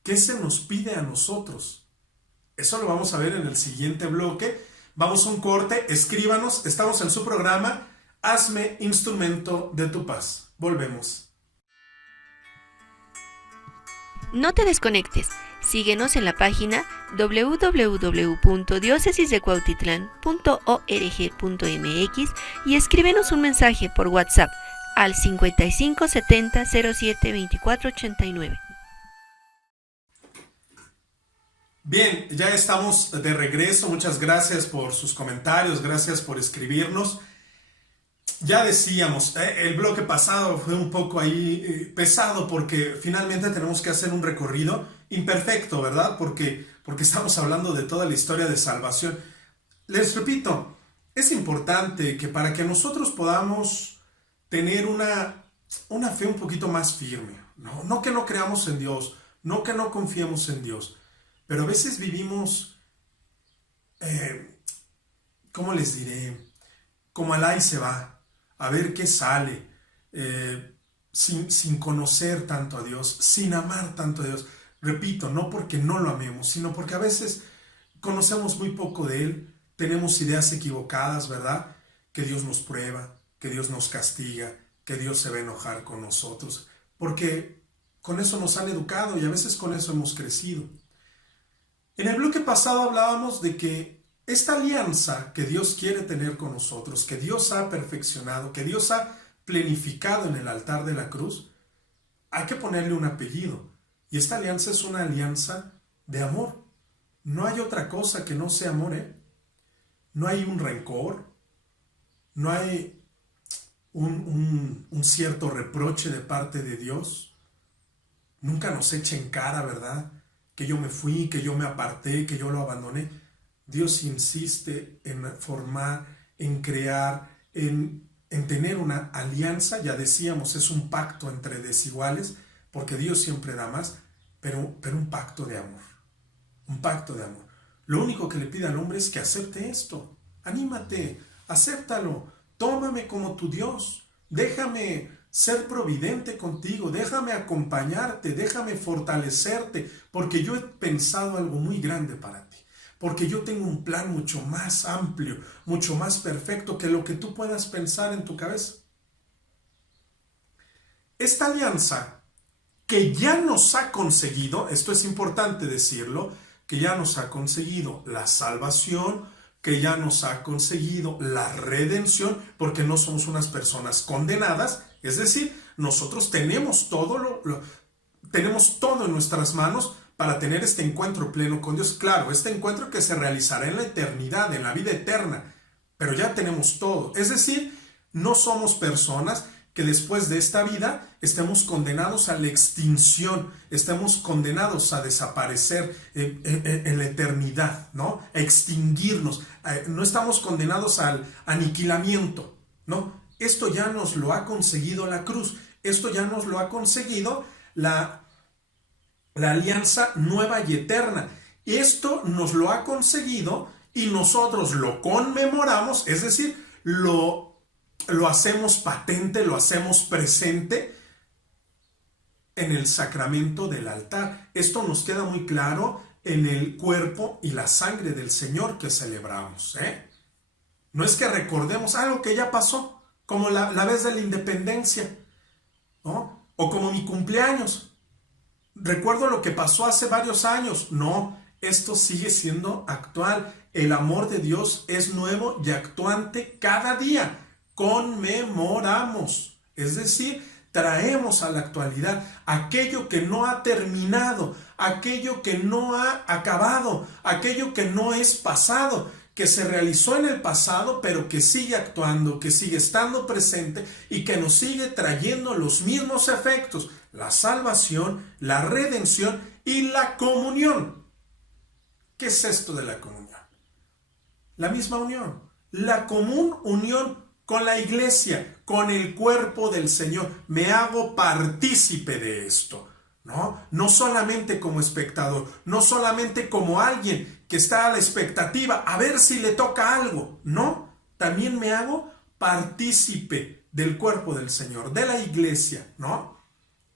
¿Qué se nos pide a nosotros? Eso lo vamos a ver en el siguiente bloque. Vamos a un corte, escríbanos, estamos en su programa Hazme instrumento de tu paz. Volvemos. No te desconectes. Síguenos en la página www.diocesisdecuautitlán.org.mx y escríbenos un mensaje por WhatsApp al 55 70 07 24 89. Bien, ya estamos de regreso. Muchas gracias por sus comentarios, gracias por escribirnos. Ya decíamos, el bloque pasado fue un poco ahí pesado porque finalmente tenemos que hacer un recorrido imperfecto, ¿verdad? Porque estamos hablando de toda la historia de salvación. Les repito, es importante que para que nosotros podamos tener una fe un poquito más firme, no que no creamos en Dios, no que no confiemos en Dios, pero a veces vivimos, ¿cómo les diré? Como al ahí se va. A ver qué sale, sin conocer tanto a Dios, sin amar tanto a Dios. Repito, no porque no lo amemos, sino porque a veces conocemos muy poco de Él, tenemos ideas equivocadas, ¿verdad? Que Dios nos prueba, que Dios nos castiga, que Dios se va a enojar con nosotros, porque con eso nos han educado y a veces con eso hemos crecido. En el bloque pasado hablábamos de que esta alianza que Dios quiere tener con nosotros, que Dios ha perfeccionado, que Dios ha plenificado en el altar de la cruz, hay que ponerle un apellido. Y esta alianza es una alianza de amor. No hay otra cosa que no sea amor, ¿eh? No hay un rencor, no hay un cierto reproche de parte de Dios. Nunca nos echa en cara, ¿verdad? Que yo me fui, que yo me aparté, que yo lo abandoné. Dios insiste en formar, en crear, en tener una alianza. Ya decíamos, es un pacto entre desiguales, porque Dios siempre da más, pero un pacto de amor. Un pacto de amor. Lo único que le pide al hombre es que acepte esto. Anímate, acéptalo, tómame como tu Dios. Déjame ser providente contigo, déjame acompañarte, déjame fortalecerte, porque yo he pensado algo muy grande para ti. Porque yo tengo un plan mucho más amplio, mucho más perfecto que lo que tú puedas pensar en tu cabeza. Esta alianza que ya nos ha conseguido, esto es importante decirlo, que ya nos ha conseguido la salvación, que ya nos ha conseguido la redención, porque no somos unas personas condenadas, es decir, nosotros tenemos tenemos todo en nuestras manos para tener este encuentro pleno con Dios. Claro, este encuentro que se realizará en la eternidad, en la vida eterna, pero ya tenemos todo. Es decir, no somos personas que después de esta vida estemos condenados a la extinción, estemos condenados a desaparecer en la eternidad, ¿no? A extinguirnos. No estamos condenados al aniquilamiento, ¿no? Esto ya nos lo ha conseguido la cruz, esto ya nos lo ha conseguido la alianza nueva y eterna. Y esto nos lo ha conseguido y nosotros lo conmemoramos, es decir, lo hacemos patente, lo hacemos presente en el sacramento del altar. Esto nos queda muy claro en el cuerpo y la sangre del Señor que celebramos, ¿eh? No es que recordemos algo que ya pasó, como la vez de la independencia, ¿no? O como mi cumpleaños. Recuerdo lo que pasó hace varios años. No, esto sigue siendo actual. El amor de Dios es nuevo y actuante cada día. Conmemoramos, es decir, traemos a la actualidad aquello que no ha terminado, aquello que no ha acabado, aquello que no es pasado, que se realizó en el pasado, pero que sigue actuando, que sigue estando presente y que nos sigue trayendo los mismos efectos: la salvación, la redención y la comunión. ¿Qué es esto de la comunión? La misma unión, la común unión con la iglesia, con el cuerpo del Señor. Me hago partícipe de esto, ¿no? No solamente como espectador, no solamente como alguien que está a la expectativa a ver si le toca algo, no, también me hago partícipe del cuerpo del Señor, de la iglesia, ¿no?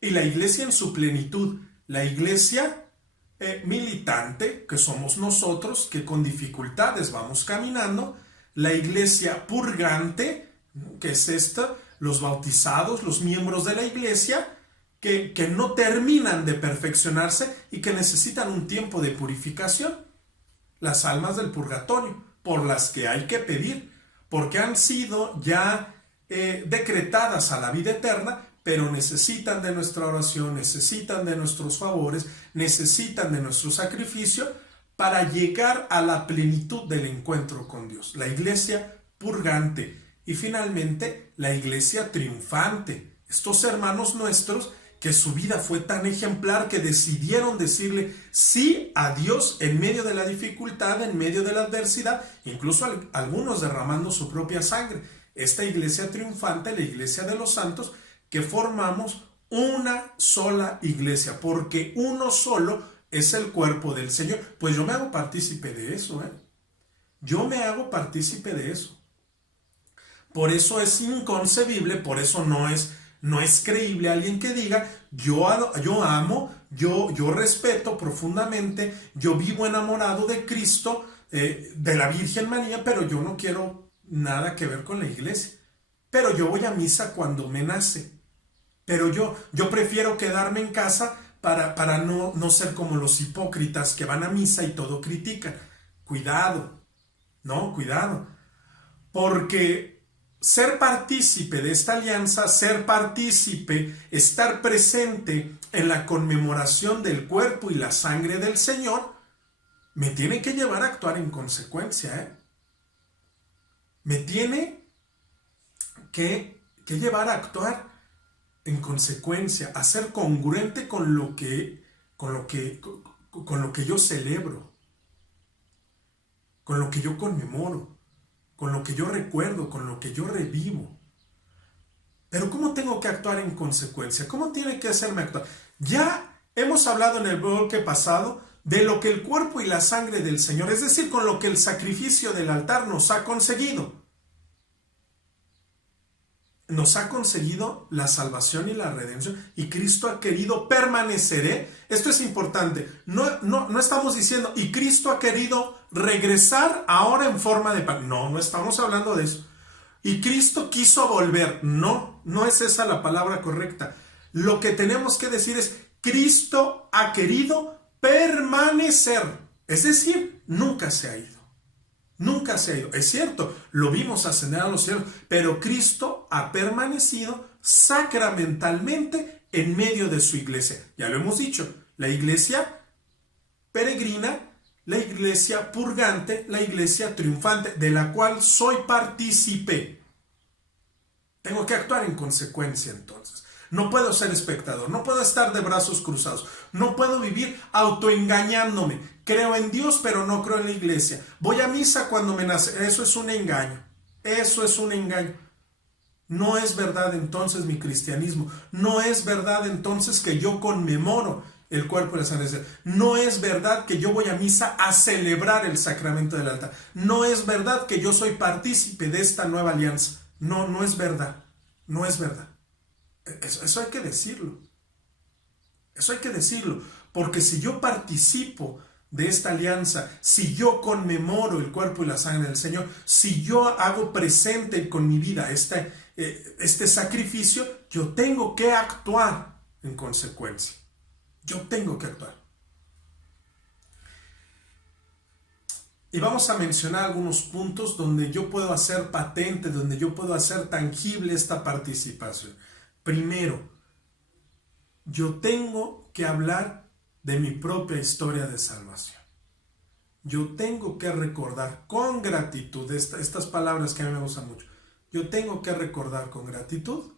Y la iglesia en su plenitud, la iglesia militante, que somos nosotros, que con dificultades vamos caminando, la iglesia purgante, que es esta, los bautizados, los miembros de la iglesia, que no terminan de perfeccionarse y que necesitan un tiempo de purificación. Las almas del purgatorio, por las que hay que pedir, porque han sido ya decretadas a la vida eterna, pero necesitan de nuestra oración, necesitan de nuestros favores, necesitan de nuestro sacrificio para llegar a la plenitud del encuentro con Dios. La iglesia purgante y finalmente la iglesia triunfante. Estos hermanos nuestros que su vida fue tan ejemplar que decidieron decirle sí a Dios en medio de la dificultad, en medio de la adversidad, incluso algunos derramando su propia sangre. Esta iglesia triunfante, la iglesia de los santos, que formamos una sola iglesia, porque uno solo es el cuerpo del Señor. Pues yo me hago partícipe de eso, ¿eh? Yo me hago partícipe de eso. Por eso es inconcebible, por eso no es creíble alguien que diga, yo amo, yo respeto profundamente, yo vivo enamorado de Cristo, de la Virgen María, pero yo no quiero nada que ver con la iglesia. pero yo voy a misa cuando me nace. Pero yo prefiero quedarme en casa para no ser como los hipócritas que van a misa y todo critican. Cuidado, no, cuidado. Porque ser partícipe de esta alianza, ser partícipe, estar presente en la conmemoración del cuerpo y la sangre del Señor, me tiene que llevar a actuar en consecuencia, ¿eh? Me tiene que llevar a actuar en consecuencia, a ser congruente con lo que yo celebro, con lo que yo conmemoro, con lo que yo recuerdo, con lo que yo revivo. Pero ¿cómo tengo que actuar en consecuencia? ¿Cómo tiene que hacerme actuar? Ya hemos hablado en el bloque pasado de lo que el cuerpo y la sangre del Señor, es decir, con lo que el sacrificio del altar nos ha conseguido. Nos ha conseguido la salvación y la redención, y Cristo ha querido permanecer, ¿eh? Esto es importante. No estamos diciendo, y Cristo ha querido regresar ahora en forma de pan. No estamos hablando de eso. Y Cristo quiso volver. No es esa la palabra correcta. Lo que tenemos que decir es, Cristo ha querido permanecer. Es decir, nunca se ha ido. Nunca se ha ido. Es cierto, lo vimos ascender a los cielos, pero Cristo ha permanecido sacramentalmente en medio de su iglesia. Ya lo hemos dicho, la iglesia peregrina, la iglesia purgante, la iglesia triunfante, de la cual soy partícipe. Tengo que actuar en consecuencia entonces. No puedo ser espectador, no puedo estar de brazos cruzados, no puedo vivir autoengañándome. Creo en Dios, pero no creo en la iglesia. Voy a misa cuando me nace. Eso es un engaño. Eso es un engaño. No es verdad entonces mi cristianismo. No es verdad entonces que yo conmemoro el cuerpo de la sangre. No es verdad que yo voy a misa a celebrar el sacramento del altar. No es verdad que yo soy partícipe de esta nueva alianza. No es verdad. No es verdad. Eso hay que decirlo. Eso hay que decirlo. Porque si yo participo de esta alianza, si yo conmemoro el cuerpo y la sangre del Señor, si yo hago presente con mi vida este sacrificio, yo tengo que actuar en consecuencia. Yo tengo que actuar. Y vamos a mencionar algunos puntos donde yo puedo hacer patente, donde yo puedo hacer tangible esta participación. Primero, yo tengo que hablar de mi propia historia de salvación. Yo tengo que recordar con gratitud, estas palabras que a mí me gustan mucho, yo tengo que recordar con gratitud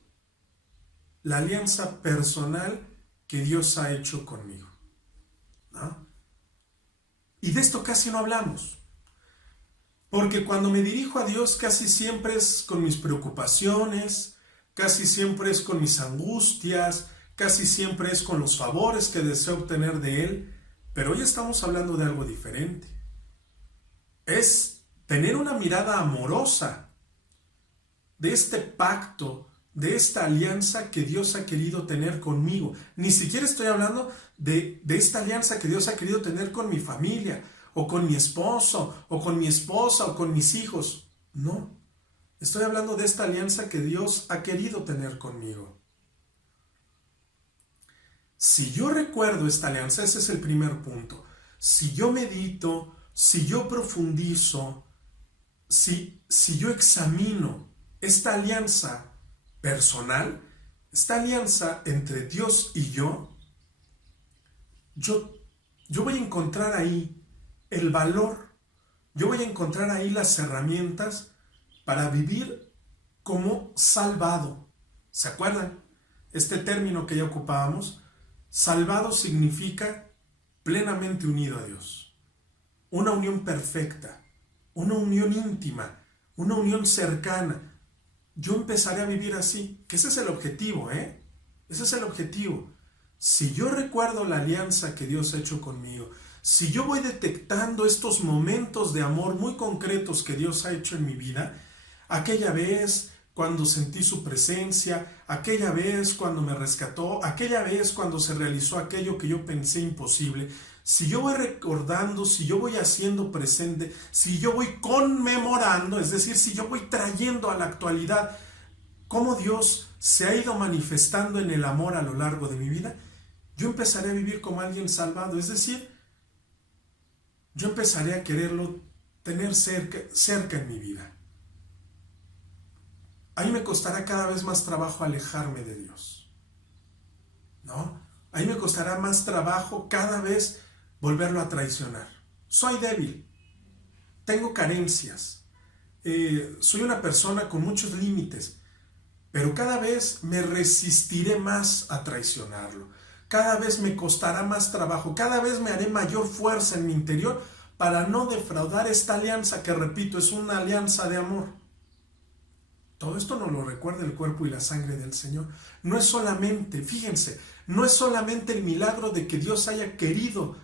la alianza personal que Dios ha hecho conmigo, ¿no? Y de esto casi no hablamos, porque cuando me dirijo a Dios casi siempre es con mis preocupaciones, casi siempre es con mis angustias, casi siempre es con los favores que deseo obtener de Él, pero hoy estamos hablando de algo diferente. Es tener una mirada amorosa de este pacto, de esta alianza que Dios ha querido tener conmigo. Ni siquiera estoy hablando de esta alianza que Dios ha querido tener con mi familia, o con mi esposo, o con mi esposa, o con mis hijos. No, estoy hablando de esta alianza que Dios ha querido tener conmigo. Si yo recuerdo esta alianza, ese es el primer punto. Si yo medito, si yo profundizo, si yo examino esta alianza personal, esta alianza entre Dios y yo voy a encontrar ahí el valor, yo voy a encontrar ahí las herramientas para vivir como salvado. ¿Se acuerdan? Este término que ya ocupábamos. Salvado significa plenamente unido a Dios. Una unión perfecta, una unión íntima, una unión cercana. Yo empezaré a vivir así, que ese es el objetivo, ¿eh? Ese es el objetivo. Si yo recuerdo la alianza que Dios ha hecho conmigo, si yo voy detectando estos momentos de amor muy concretos que Dios ha hecho en mi vida, aquella vez cuando sentí su presencia, aquella vez cuando me rescató, aquella vez cuando se realizó aquello que yo pensé imposible, si yo voy recordando, si yo voy haciendo presente, si yo voy conmemorando, es decir, si yo voy trayendo a la actualidad cómo Dios se ha ido manifestando en el amor a lo largo de mi vida, yo empezaré a vivir como alguien salvado. Es decir, yo empezaré a quererlo tener cerca en mi vida. A mí me costará cada vez más trabajo alejarme de Dios, ¿no? A mí me costará más trabajo cada vez volverlo a traicionar. Soy débil, tengo carencias, soy una persona con muchos límites, pero cada vez me resistiré más a traicionarlo. Cada vez me costará más trabajo, cada vez me haré mayor fuerza en mi interior para no defraudar esta alianza que, repito, es una alianza de amor. Todo esto nos lo recuerda el cuerpo y la sangre del Señor. No es solamente, fíjense, no es solamente el milagro de que Dios haya querido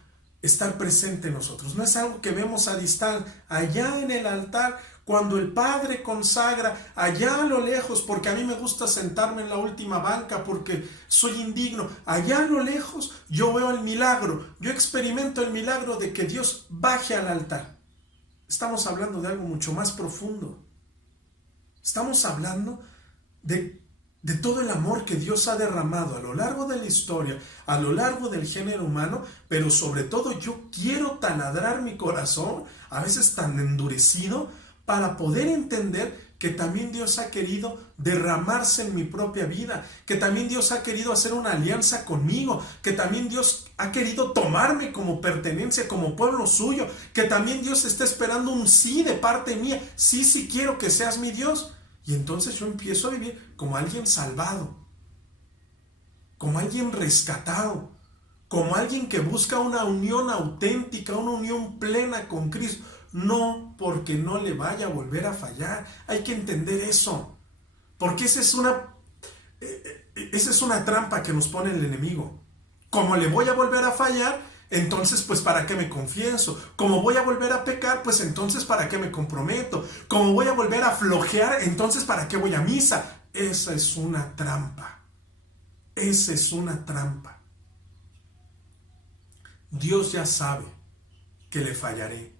estar presente en nosotros. No es algo que vemos a distancia, allá en el altar, cuando el Padre consagra, allá a lo lejos, porque a mí me gusta sentarme en la última banca porque soy indigno. Allá a lo lejos yo veo el milagro, yo experimento el milagro de que Dios baje al altar. Estamos hablando de algo mucho más profundo. Estamos hablando de todo el amor que Dios ha derramado a lo largo de la historia, a lo largo del género humano, pero sobre todo yo quiero taladrar mi corazón, a veces tan endurecido, para poder entender que también Dios ha querido derramarse en mi propia vida, que también Dios ha querido hacer una alianza conmigo, que también Dios ha querido tomarme como pertenencia, como pueblo suyo, que también Dios está esperando un sí de parte mía. Sí, sí quiero que seas mi Dios. Y entonces yo empiezo a vivir como alguien salvado, como alguien rescatado, como alguien que busca una unión auténtica, una unión plena con Cristo. No porque no le vaya a volver a fallar. Hay que entender eso. Porque esa es una trampa que nos pone el enemigo. Como le voy a volver a fallar, entonces pues ¿para qué me confieso? Como voy a volver a pecar, pues entonces ¿para qué me comprometo? Como voy a volver a flojear, entonces ¿para qué voy a misa? Esa es una trampa. Esa es una trampa. Dios ya sabe que le fallaré.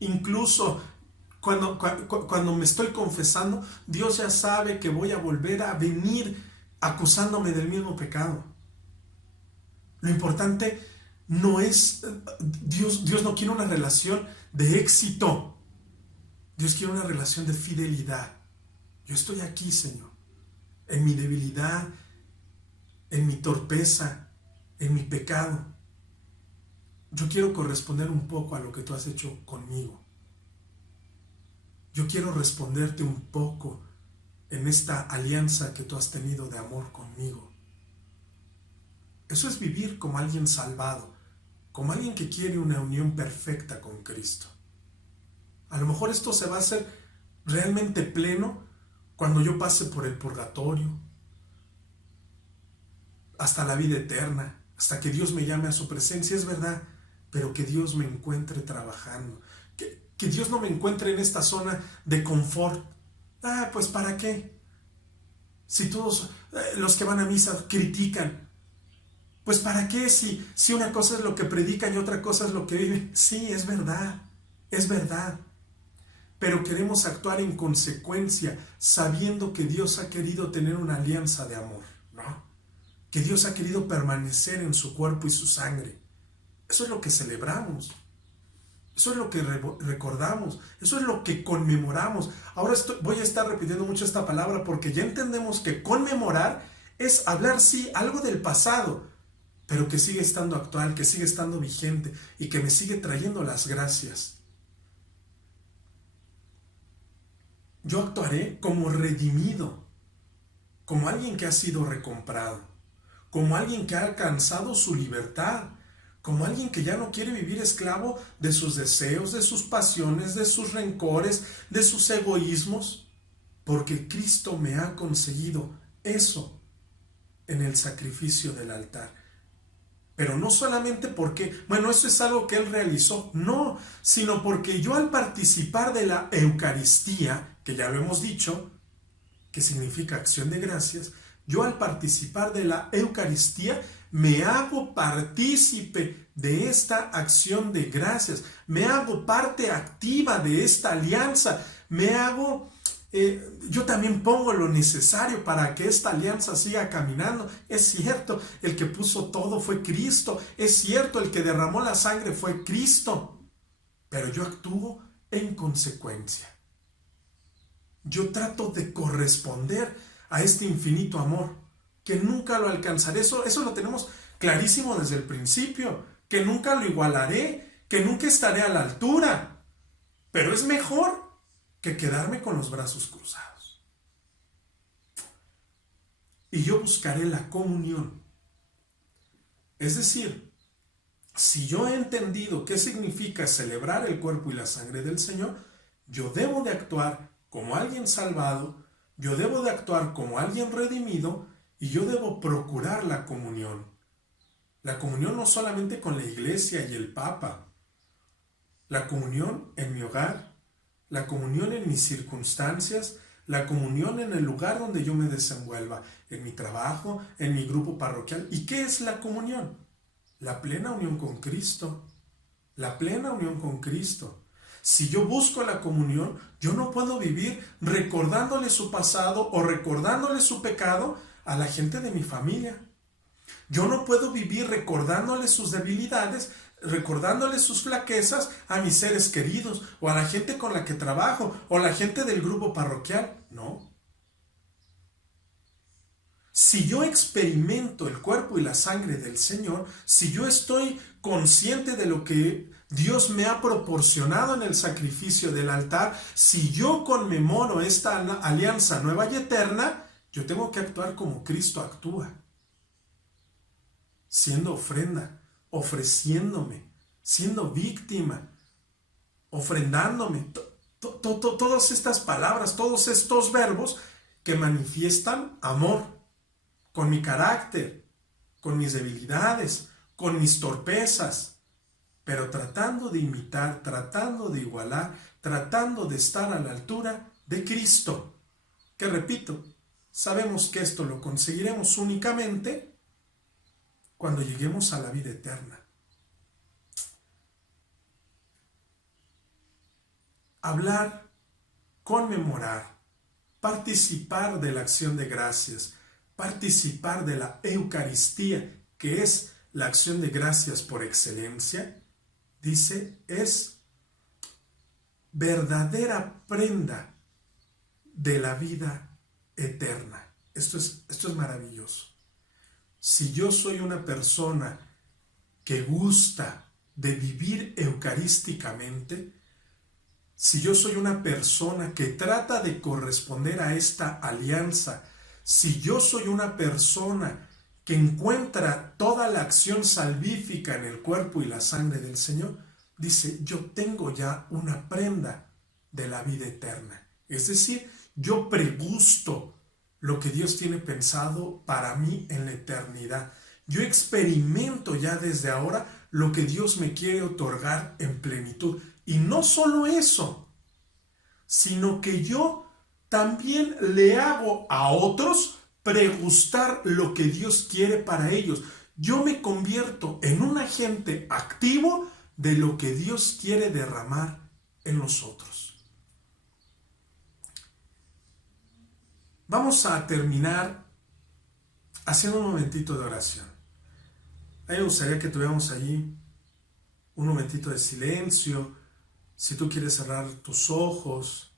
Incluso cuando me estoy confesando, Dios ya sabe que voy a volver a venir acusándome del mismo pecado. Lo importante no es, Dios no quiere una relación de éxito. Dios quiere una relación de fidelidad. Yo estoy aquí, Señor, en mi debilidad, en mi torpeza, en mi pecado. Yo quiero corresponder un poco a lo que tú has hecho conmigo. Yo quiero responderte un poco en esta alianza que tú has tenido de amor conmigo. Eso es vivir como alguien salvado, como alguien que quiere una unión perfecta con Cristo. A lo mejor esto se va a hacer realmente pleno cuando yo pase por el purgatorio, hasta la vida eterna, hasta que Dios me llame a su presencia, es verdad, pero que Dios me encuentre trabajando, que Dios no me encuentre en esta zona de confort. Pues ¿para qué? Si todos los que van a misa critican, pues ¿para qué? Si una cosa es lo que predican y otra cosa es lo que viven. Sí, es verdad, pero queremos actuar en consecuencia, sabiendo que Dios ha querido tener una alianza de amor, ¿no? Que Dios ha querido permanecer en su cuerpo y su sangre. Eso es lo que celebramos, eso es lo que recordamos, eso es lo que conmemoramos. Ahora voy a estar repitiendo mucho esta palabra porque ya entendemos que conmemorar es hablar, sí, algo del pasado, pero que sigue estando actual, que sigue estando vigente y que me sigue trayendo las gracias. Yo actuaré como redimido, como alguien que ha sido recomprado, como alguien que ha alcanzado su libertad, como alguien que ya no quiere vivir esclavo de sus deseos, de sus pasiones, de sus rencores, de sus egoísmos, porque Cristo me ha conseguido eso en el sacrificio del altar. Pero no solamente porque, eso es algo que Él realizó, no, sino porque yo al participar de la Eucaristía, que ya lo hemos dicho, que significa acción de gracias, yo al participar de la Eucaristía me hago partícipe de esta acción de gracias, me hago parte activa de esta alianza, me hago yo también pongo lo necesario para que esta alianza siga caminando. Es cierto, el que puso todo fue Cristo. Es cierto, el que derramó la sangre fue Cristo. Pero yo actúo en consecuencia. Yo trato de corresponder a este infinito amor, que nunca lo alcanzaré. Eso lo tenemos clarísimo desde el principio, que nunca lo igualaré, que nunca estaré a la altura. Pero es mejor que quedarme con los brazos cruzados. Y yo buscaré la comunión. Es decir, si yo he entendido qué significa celebrar el cuerpo y la sangre del Señor, yo debo de actuar como alguien salvado, yo debo de actuar como alguien redimido y yo debo procurar la comunión. La comunión no solamente con la iglesia y el Papa, la comunión en mi hogar, la comunión en mis circunstancias, la comunión en el lugar donde yo me desenvuelva, en mi trabajo, en mi grupo parroquial. ¿Y qué es la comunión? La plena unión con Cristo. La plena unión con Cristo. Si yo busco la comunión, yo no puedo vivir recordándole su pasado o recordándole su pecado a la gente de mi familia. Yo no puedo vivir recordándole sus debilidades, recordándole sus flaquezas a mis seres queridos o a la gente con la que trabajo o a la gente del grupo parroquial. No. Si yo experimento el cuerpo y la sangre del Señor, si yo estoy consciente de lo que Dios me ha proporcionado en el sacrificio del altar, si yo conmemoro esta alianza nueva y eterna, yo tengo que actuar como Cristo actúa, siendo ofrenda, ofreciéndome, siendo víctima, ofrendándome. Todas estas palabras, todos estos verbos que manifiestan amor con mi carácter, con mis debilidades, con mis torpezas, pero tratando de imitar, tratando de igualar, tratando de estar a la altura de Cristo. Que repito, sabemos que esto lo conseguiremos únicamente cuando lleguemos a la vida eterna. Hablar, conmemorar, participar de la acción de gracias, participar de la Eucaristía, que es la acción de gracias por excelencia, dice, es verdadera prenda de la vida eterna. Esto es maravilloso. Si yo soy una persona que gusta de vivir eucarísticamente, si yo soy una persona que trata de corresponder a esta alianza, si yo soy una persona que encuentra toda la acción salvífica en el cuerpo y la sangre del Señor, dice, yo tengo ya una prenda de la vida eterna. Es decir, yo pregusto lo que Dios tiene pensado para mí en la eternidad. Yo experimento ya desde ahora lo que Dios me quiere otorgar en plenitud. Y no solo eso, sino que yo también le hago a otros pregustar lo que Dios quiere para ellos. Yo me convierto en un agente activo de lo que Dios quiere derramar en los otros. Vamos a terminar haciendo un momentito de oración. A mí me gustaría que tuviéramos allí un momentito de silencio, si tú quieres cerrar tus ojos,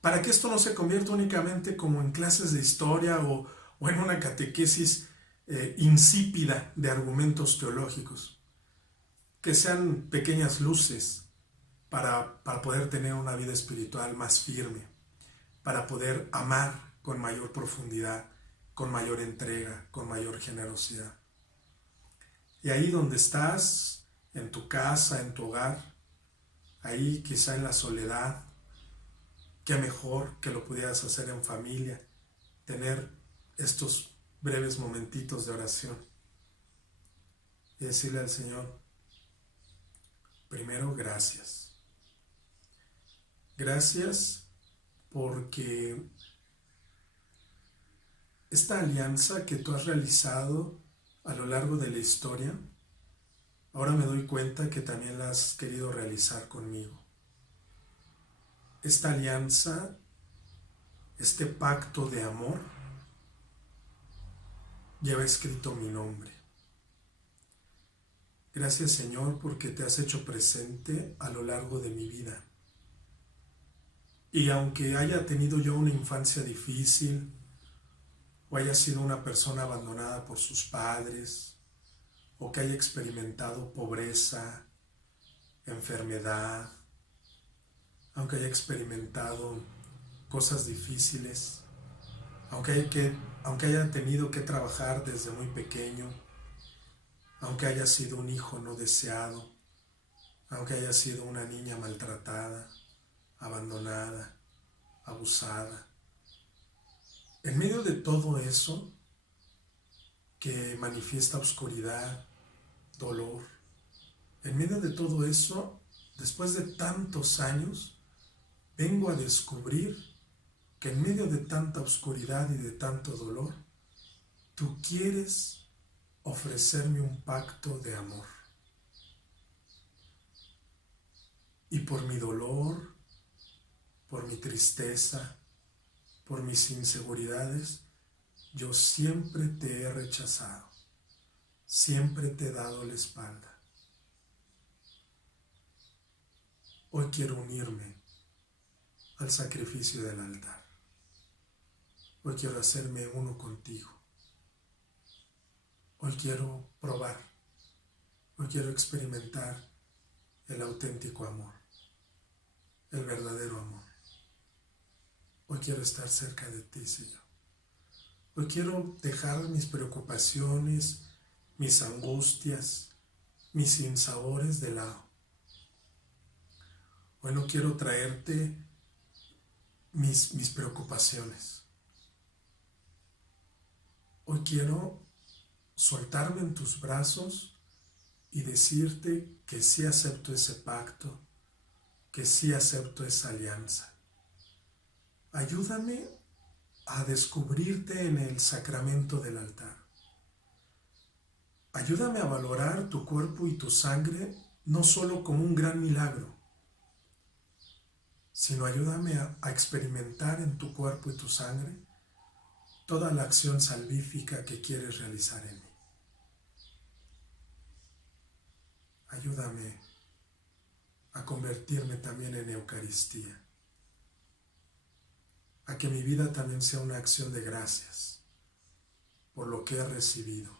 para que esto no se convierta únicamente como en clases de historia o en una catequesis insípida de argumentos teológicos, que sean pequeñas luces para poder tener una vida espiritual más firme, para poder amar con mayor profundidad, con mayor entrega, con mayor generosidad. Y ahí donde estás, en tu casa, en tu hogar, ahí quizá en la soledad, qué mejor que lo pudieras hacer en familia, tener estos breves momentitos de oración y decirle al Señor, primero, gracias. Gracias porque esta alianza que tú has realizado a lo largo de la historia, ahora me doy cuenta que también la has querido realizar conmigo. Esta alianza este pacto de amor, lleva escrito mi nombre. Gracias, Señor, porque te has hecho presente a lo largo de mi vida. Y aunque haya tenido yo una infancia difícil, o haya sido una persona abandonada por sus padres, o que haya experimentado pobreza, enfermedad, aunque haya experimentado cosas difíciles, aunque haya tenido que trabajar desde muy pequeño, aunque haya sido un hijo no deseado, aunque haya sido una niña maltratada, abandonada, abusada. En medio de todo eso que manifiesta oscuridad, dolor, en medio de todo eso, después de tantos años, vengo a descubrir que en medio de tanta oscuridad y de tanto dolor, tú quieres ofrecerme un pacto de amor. Y por mi dolor, por mi tristeza, por mis inseguridades, yo siempre te he rechazado, siempre te he dado la espalda. Hoy quiero unirme al sacrificio del altar. Hoy quiero hacerme uno contigo. Hoy quiero probar, hoy quiero experimentar el auténtico amor, el verdadero amor. Hoy quiero estar cerca de ti, Señor. Hoy quiero dejar mis preocupaciones, mis angustias, mis sinsabores de lado. Hoy no quiero traerte mis preocupaciones. Hoy quiero soltarme en tus brazos y decirte que sí acepto ese pacto, que sí acepto esa alianza. Ayúdame a descubrirte en el sacramento del altar. Ayúdame a valorar tu cuerpo y tu sangre no solo como un gran milagro, sino ayúdame a experimentar en tu cuerpo y tu sangre toda la acción salvífica que quieres realizar en mí. Ayúdame a convertirme también en Eucaristía, a que mi vida también sea una acción de gracias por lo que he recibido,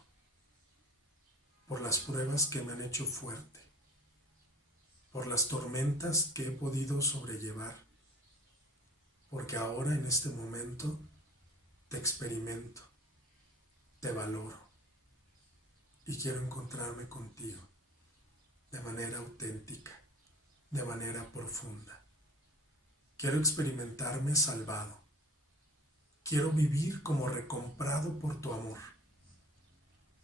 por las pruebas que me han hecho fuerte, por las tormentas que he podido sobrellevar, porque ahora en este momento te experimento, te valoro y quiero encontrarme contigo de manera auténtica, de manera profunda. Quiero experimentarme salvado. Quiero vivir como recomprado por tu amor.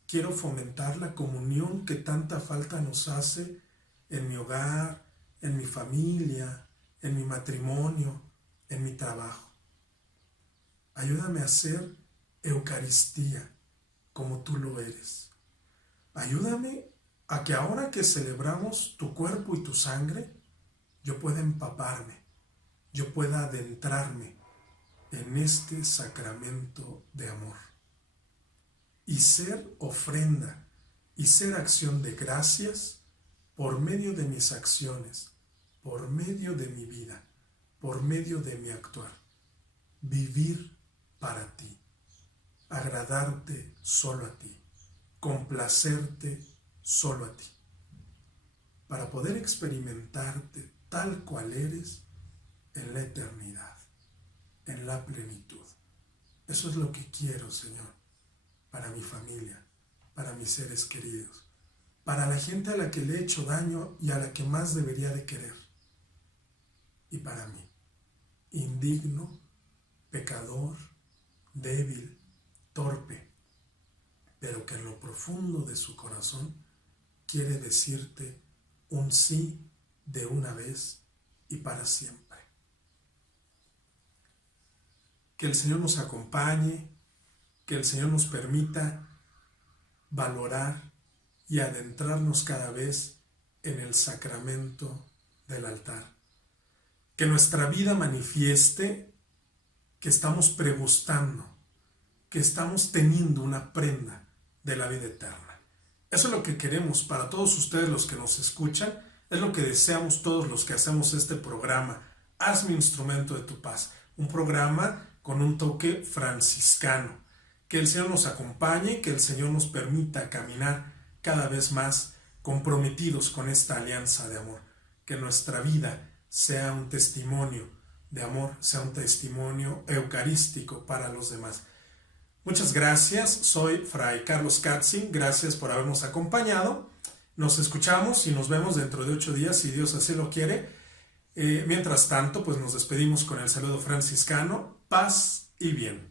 Quiero fomentar la comunión que tanta falta nos hace en mi hogar, en mi familia, en mi matrimonio, en mi trabajo. Ayúdame a hacer Eucaristía como tú lo eres. Ayúdame a que ahora que celebramos tu cuerpo y tu sangre, yo pueda empaparme, yo pueda adentrarme en este sacramento de amor y ser ofrenda y ser acción de gracias por medio de mis acciones, por medio de mi vida, por medio de mi actuar. Vivir para ti, agradarte solo a ti, complacerte solo a ti, para poder experimentarte tal cual eres en la eternidad, en la plenitud. Eso es lo que quiero, Señor, para mi familia, para mis seres queridos, para la gente a la que le he hecho daño y a la que más debería de querer, y para mí, indigno, pecador, débil, torpe, pero que en lo profundo de su corazón quiere decirte un sí de una vez y para siempre. Que el Señor nos acompañe, que el Señor nos permita valorar y adentrarnos cada vez en el sacramento del altar. Que nuestra vida manifieste que estamos pregustando, que estamos teniendo una prenda de la vida eterna. Eso es lo que queremos para todos ustedes los que nos escuchan, es lo que deseamos todos los que hacemos este programa. Hazme instrumento de tu paz, un programa con un toque franciscano. Que el Señor nos acompañe, que el Señor nos permita caminar cada vez más comprometidos con esta alianza de amor. Que nuestra vida sea un testimonio de amor, sea un testimonio eucarístico para los demás. Muchas gracias, soy Fray Carlos Katzin, gracias por habernos acompañado. Nos escuchamos y nos vemos dentro de 8 días, si Dios así lo quiere. Mientras tanto, pues nos despedimos con el saludo franciscano, paz y bien.